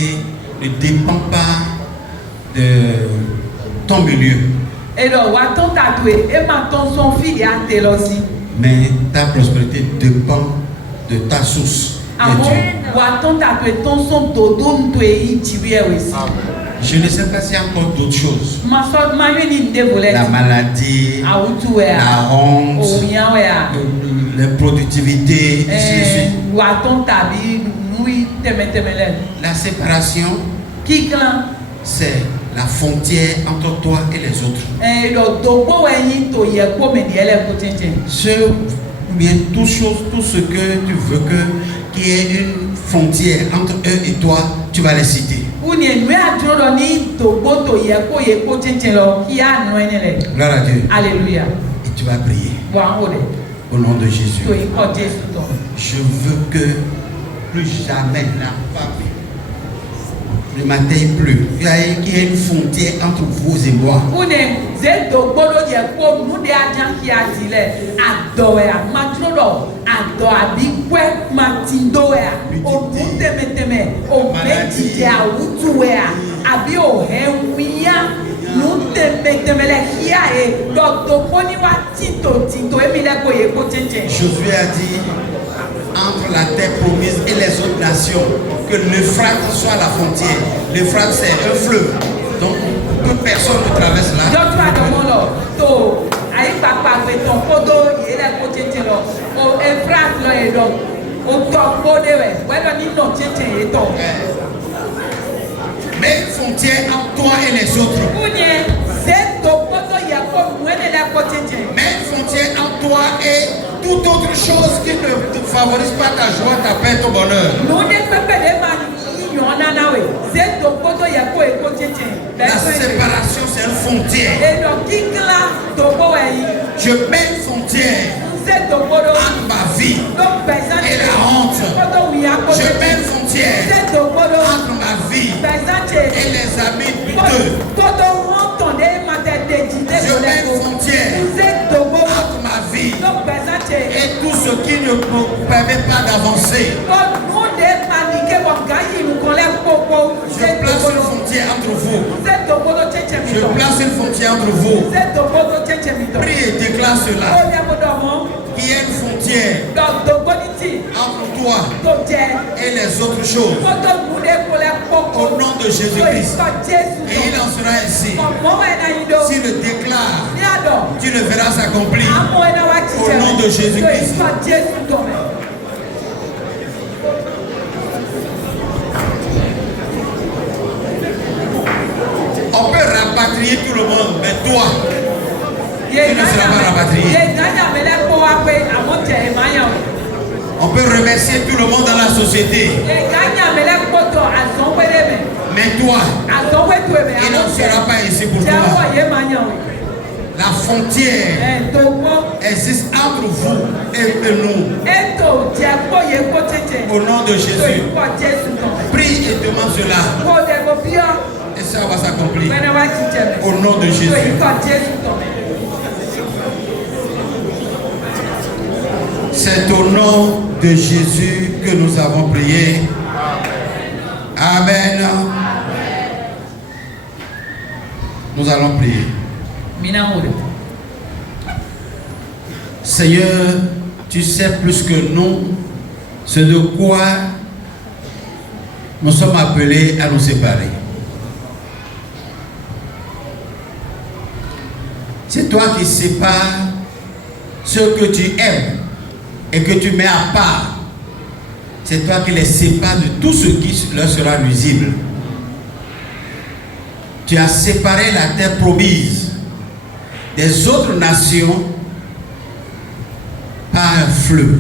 ne dépend pas de ton milieu. Mais ta prospérité dépend de ta source. Je ne sais pas s'il y a encore d'autres choses. La maladie, la honte, la productivité, la séparation, c'est la frontière entre toi et les autres. Tout ce que tu veux qu'il y ait une frontière entre eux et toi, tu vas les citer. Gloire à Dieu. Alléluia. Et tu vas prier. Au nom de Jésus. Je veux que plus jamais la famille ne m'atteigne plus. Il y a une frontière entre vous et moi. Josué a dit entre la terre promise et les autres nations que l'Euphrate soit la frontière. L'Euphrate c'est un fleuve, donc que personne ne traverse là. Mais une frontière entre toi et les autres. Mais une frontière entre toi et toute autre chose qui ne te favorise pas ta joie, ta paix, ton bonheur. La séparation, c'est une frontière. Je mets une frontière entre ma vie et la honte. Je mets une frontière entre ma vie et les amis douteux. Je mets une frontière entre ma vie et tout ce qui ne me permet pas d'avancer. Je place une frontière entre vous. Je place une frontière entre vous. Prie et déclare cela. Il y a une frontière entre toi et les autres choses. Au nom de Jésus-Christ. Et il en sera ainsi. S'il le déclare, tu le verras s'accomplir. Au nom de Jésus-Christ. On peut rapatrier tout le monde, mais toi, tu ne seras pas rapatrié. On peut remercier tout le monde dans la société. Mais toi, il ne sera pas ici pour toi. La frontière existe entre vous et nous. Au nom de Jésus. Prie et demande cela. Et ça va s'accomplir. Au nom de Jésus. C'est au nom de Jésus que nous avons prié. Amen. Nous allons prier. Seigneur, tu sais plus que nous ce de quoi nous sommes appelés à nous séparer. C'est toi qui sépares ce que tu aimes et que tu mets à part. c'est toi qui les sépares de tout ce qui leur sera nuisible. Tu as séparé la terre promise des autres nations par un fleuve.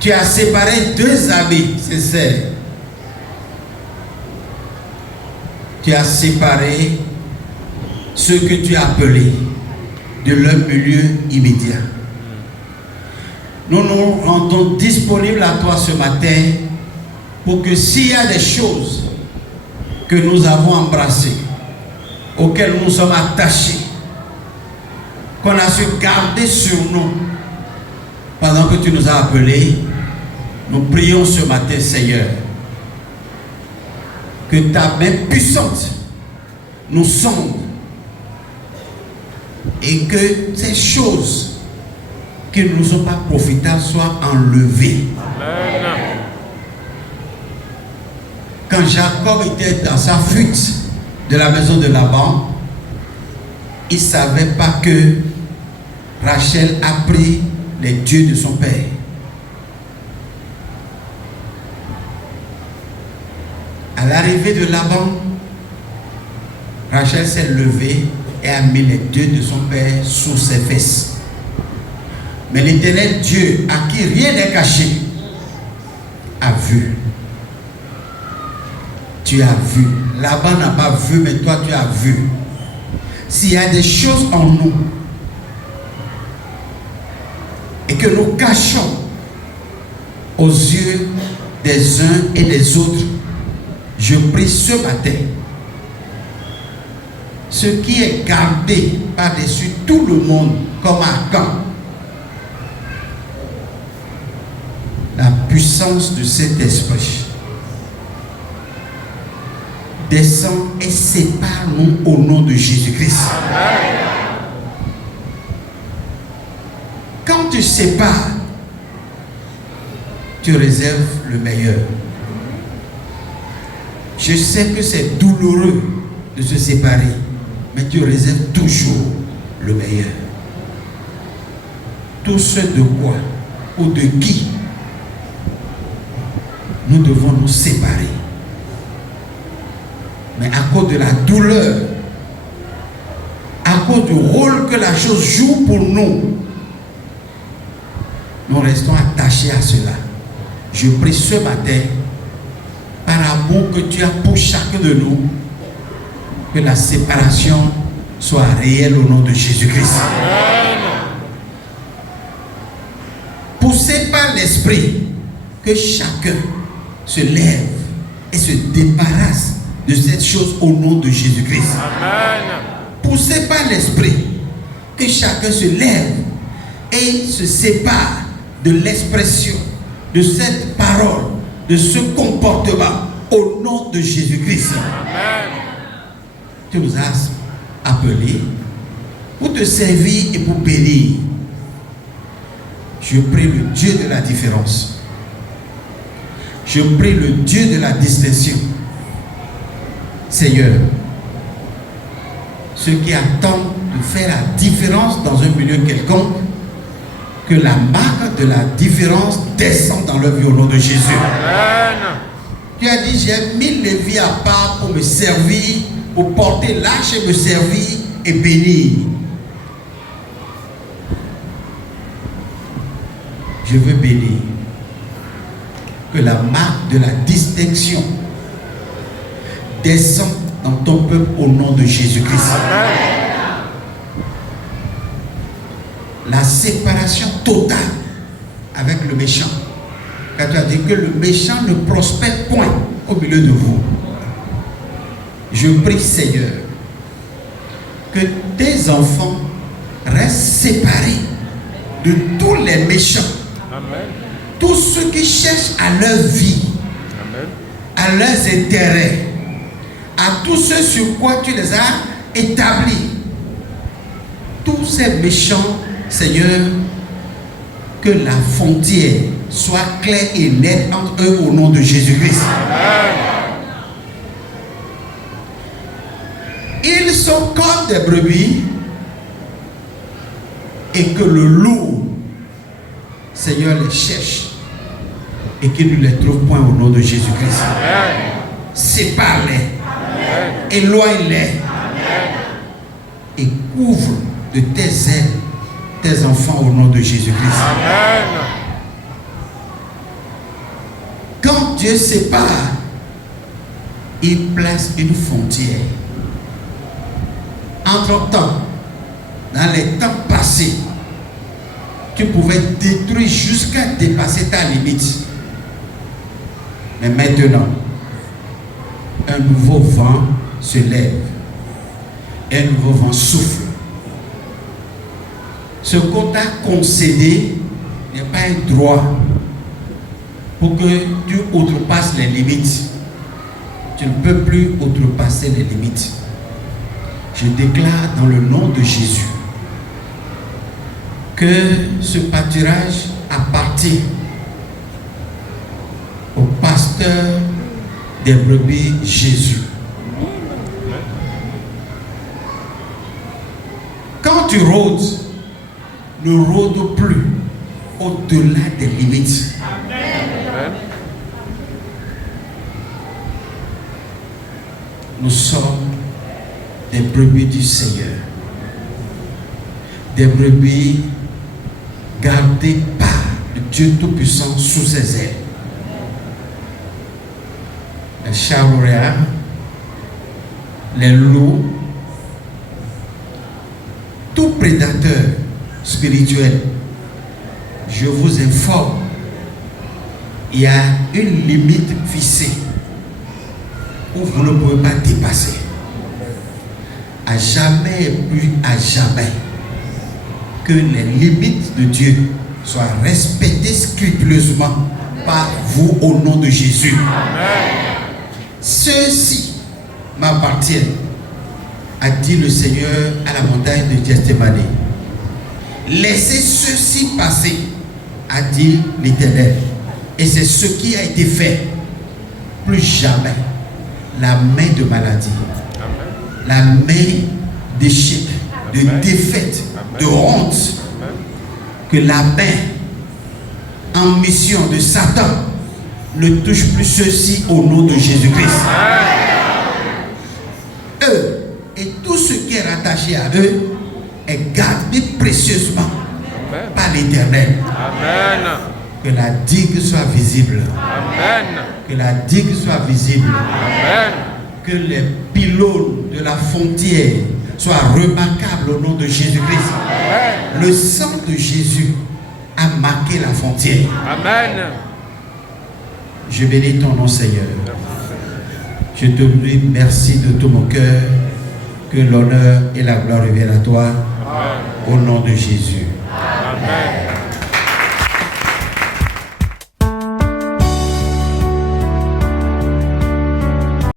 Tu as séparé deux amis sincères. Tu as séparé ceux que tu as appelés de leur milieu immédiat. Nous nous rendons disponibles à toi ce matin pour que s'il y a des choses que nous avons embrassées, auxquelles nous sommes attachés, qu'on a su garder sur nous pendant que tu nous as appelés, nous prions ce matin, Seigneur, que ta main puissante nous sonde et que ces choses qui ne nous sont pas profitables soient enlevées. Amen. Quand Jacob était dans sa fuite de la maison de Laban, il ne savait pas que Rachel a pris les dieux de son père. À l'arrivée de Laban, Rachel s'est levée et a mis les dieux de son père sous ses fesses. Mais l'Éternel Dieu, à qui rien n'est caché, a vu. Tu as vu. Laban n'a pas vu, mais toi tu as vu. S'il y a des choses en nous et que nous cachons aux yeux des uns et des autres, je prie ce matin, ce qui est gardé par-dessus tout le monde comme Akan, la puissance de cet esprit descend et sépare-nous au nom de Jésus-Christ. Quand tu sépares, tu réserves le meilleur. Je sais que c'est douloureux de se séparer, mais tu réserves toujours le meilleur. Tout ce de quoi ou de qui nous devons nous séparer. Mais à cause de la douleur, à cause du rôle que la chose joue pour nous, nous restons attachés à cela. Je prie ce matin, par l'amour que tu as pour chacun de nous, que la séparation soit réelle au nom de Jésus-Christ. Poussé par l'Esprit, que chacun se lève et se débarrasse de cette chose au nom de Jésus-Christ. Poussé par l'Esprit, que chacun se lève et se sépare de l'expression, de cette parole, de ce comportement au nom de Jésus-Christ. Tu nous as appelés pour te servir et pour bénir. Je prie le Dieu de la différence. Je prie le Dieu de la distinction. Seigneur, ceux qui attendent de faire la différence dans un milieu quelconque, que la marque de la différence descende dans leur vie au nom de Jésus. Amen. Tu as dit, j'ai mis les vies à part pour me servir, pour porter l'arche et me servir et bénir. Je veux bénir. Que la marque de la distinction descende dans ton peuple au nom de Jésus-Christ. La séparation totale avec le méchant. Car tu as dit que le méchant ne prospère point au milieu de vous. Je prie, Seigneur, que tes enfants restent séparés de tous les méchants. Amen. Tous ceux qui cherchent à leur vie, amen, à leurs intérêts, à tous ceux sur quoi tu les as établis. Tous ces méchants, Seigneur, que la frontière soit claire et nette entre eux au nom de Jésus-Christ. Ils sont comme des brebis et que le loup, Seigneur, les cherche et qu'ils ne les trouvent point au nom de Jésus-Christ. Sépare-les, éloigne-les et couvre de tes ailes tes enfants au nom de Jésus-Christ. Quand Dieu sépare, il place une frontière. Entre-temps, dans les temps passés, tu pouvais détruire jusqu'à dépasser ta limite. Mais maintenant, un nouveau vent se lève. Un nouveau vent souffle. Ce qu'on t'a concédé n'est pas un droit pour que tu outrepasses les limites. Tu ne peux plus outrepasser les limites. Je déclare dans le nom de Jésus que ce pâturage appartient au pasteur des brebis Jésus. Quand tu rôdes, ne rôde plus au-delà des limites. Nous sommes des brebis du Seigneur, des brebis gardées par le Dieu Tout-Puissant sous ses ailes. Les chariots, les loups, tout prédateur spirituel, je vous informe, il y a une limite fixée où vous ne pouvez pas dépasser. À jamais et plus à jamais, que les limites de Dieu soient respectées scrupuleusement par vous au nom de Jésus. Ceux-ci m'appartiennent, a dit le Seigneur à la montagne de Gethsémani. Laissez ceux-ci passer, a dit l'Éternel. Et c'est ce qui a été fait. Plus jamais la main de maladie, la main d'échec, de défaite, de honte, que la main en mission de Satan ne touche plus ceux-ci au nom de Jésus-Christ. Eux et tout ce qui est rattaché à eux est gardé précieusement par l'Éternel. Que la digue soit visible. Que la digue soit visible. Que les pylônes de la frontière soient remarquables au nom de Jésus-Christ. Le sang de Jésus a marqué la frontière. Je bénis ton nom, Seigneur. Je te prie, merci de tout mon cœur. Que l'honneur et la gloire reviennent à toi. Au nom de Jésus. Amen.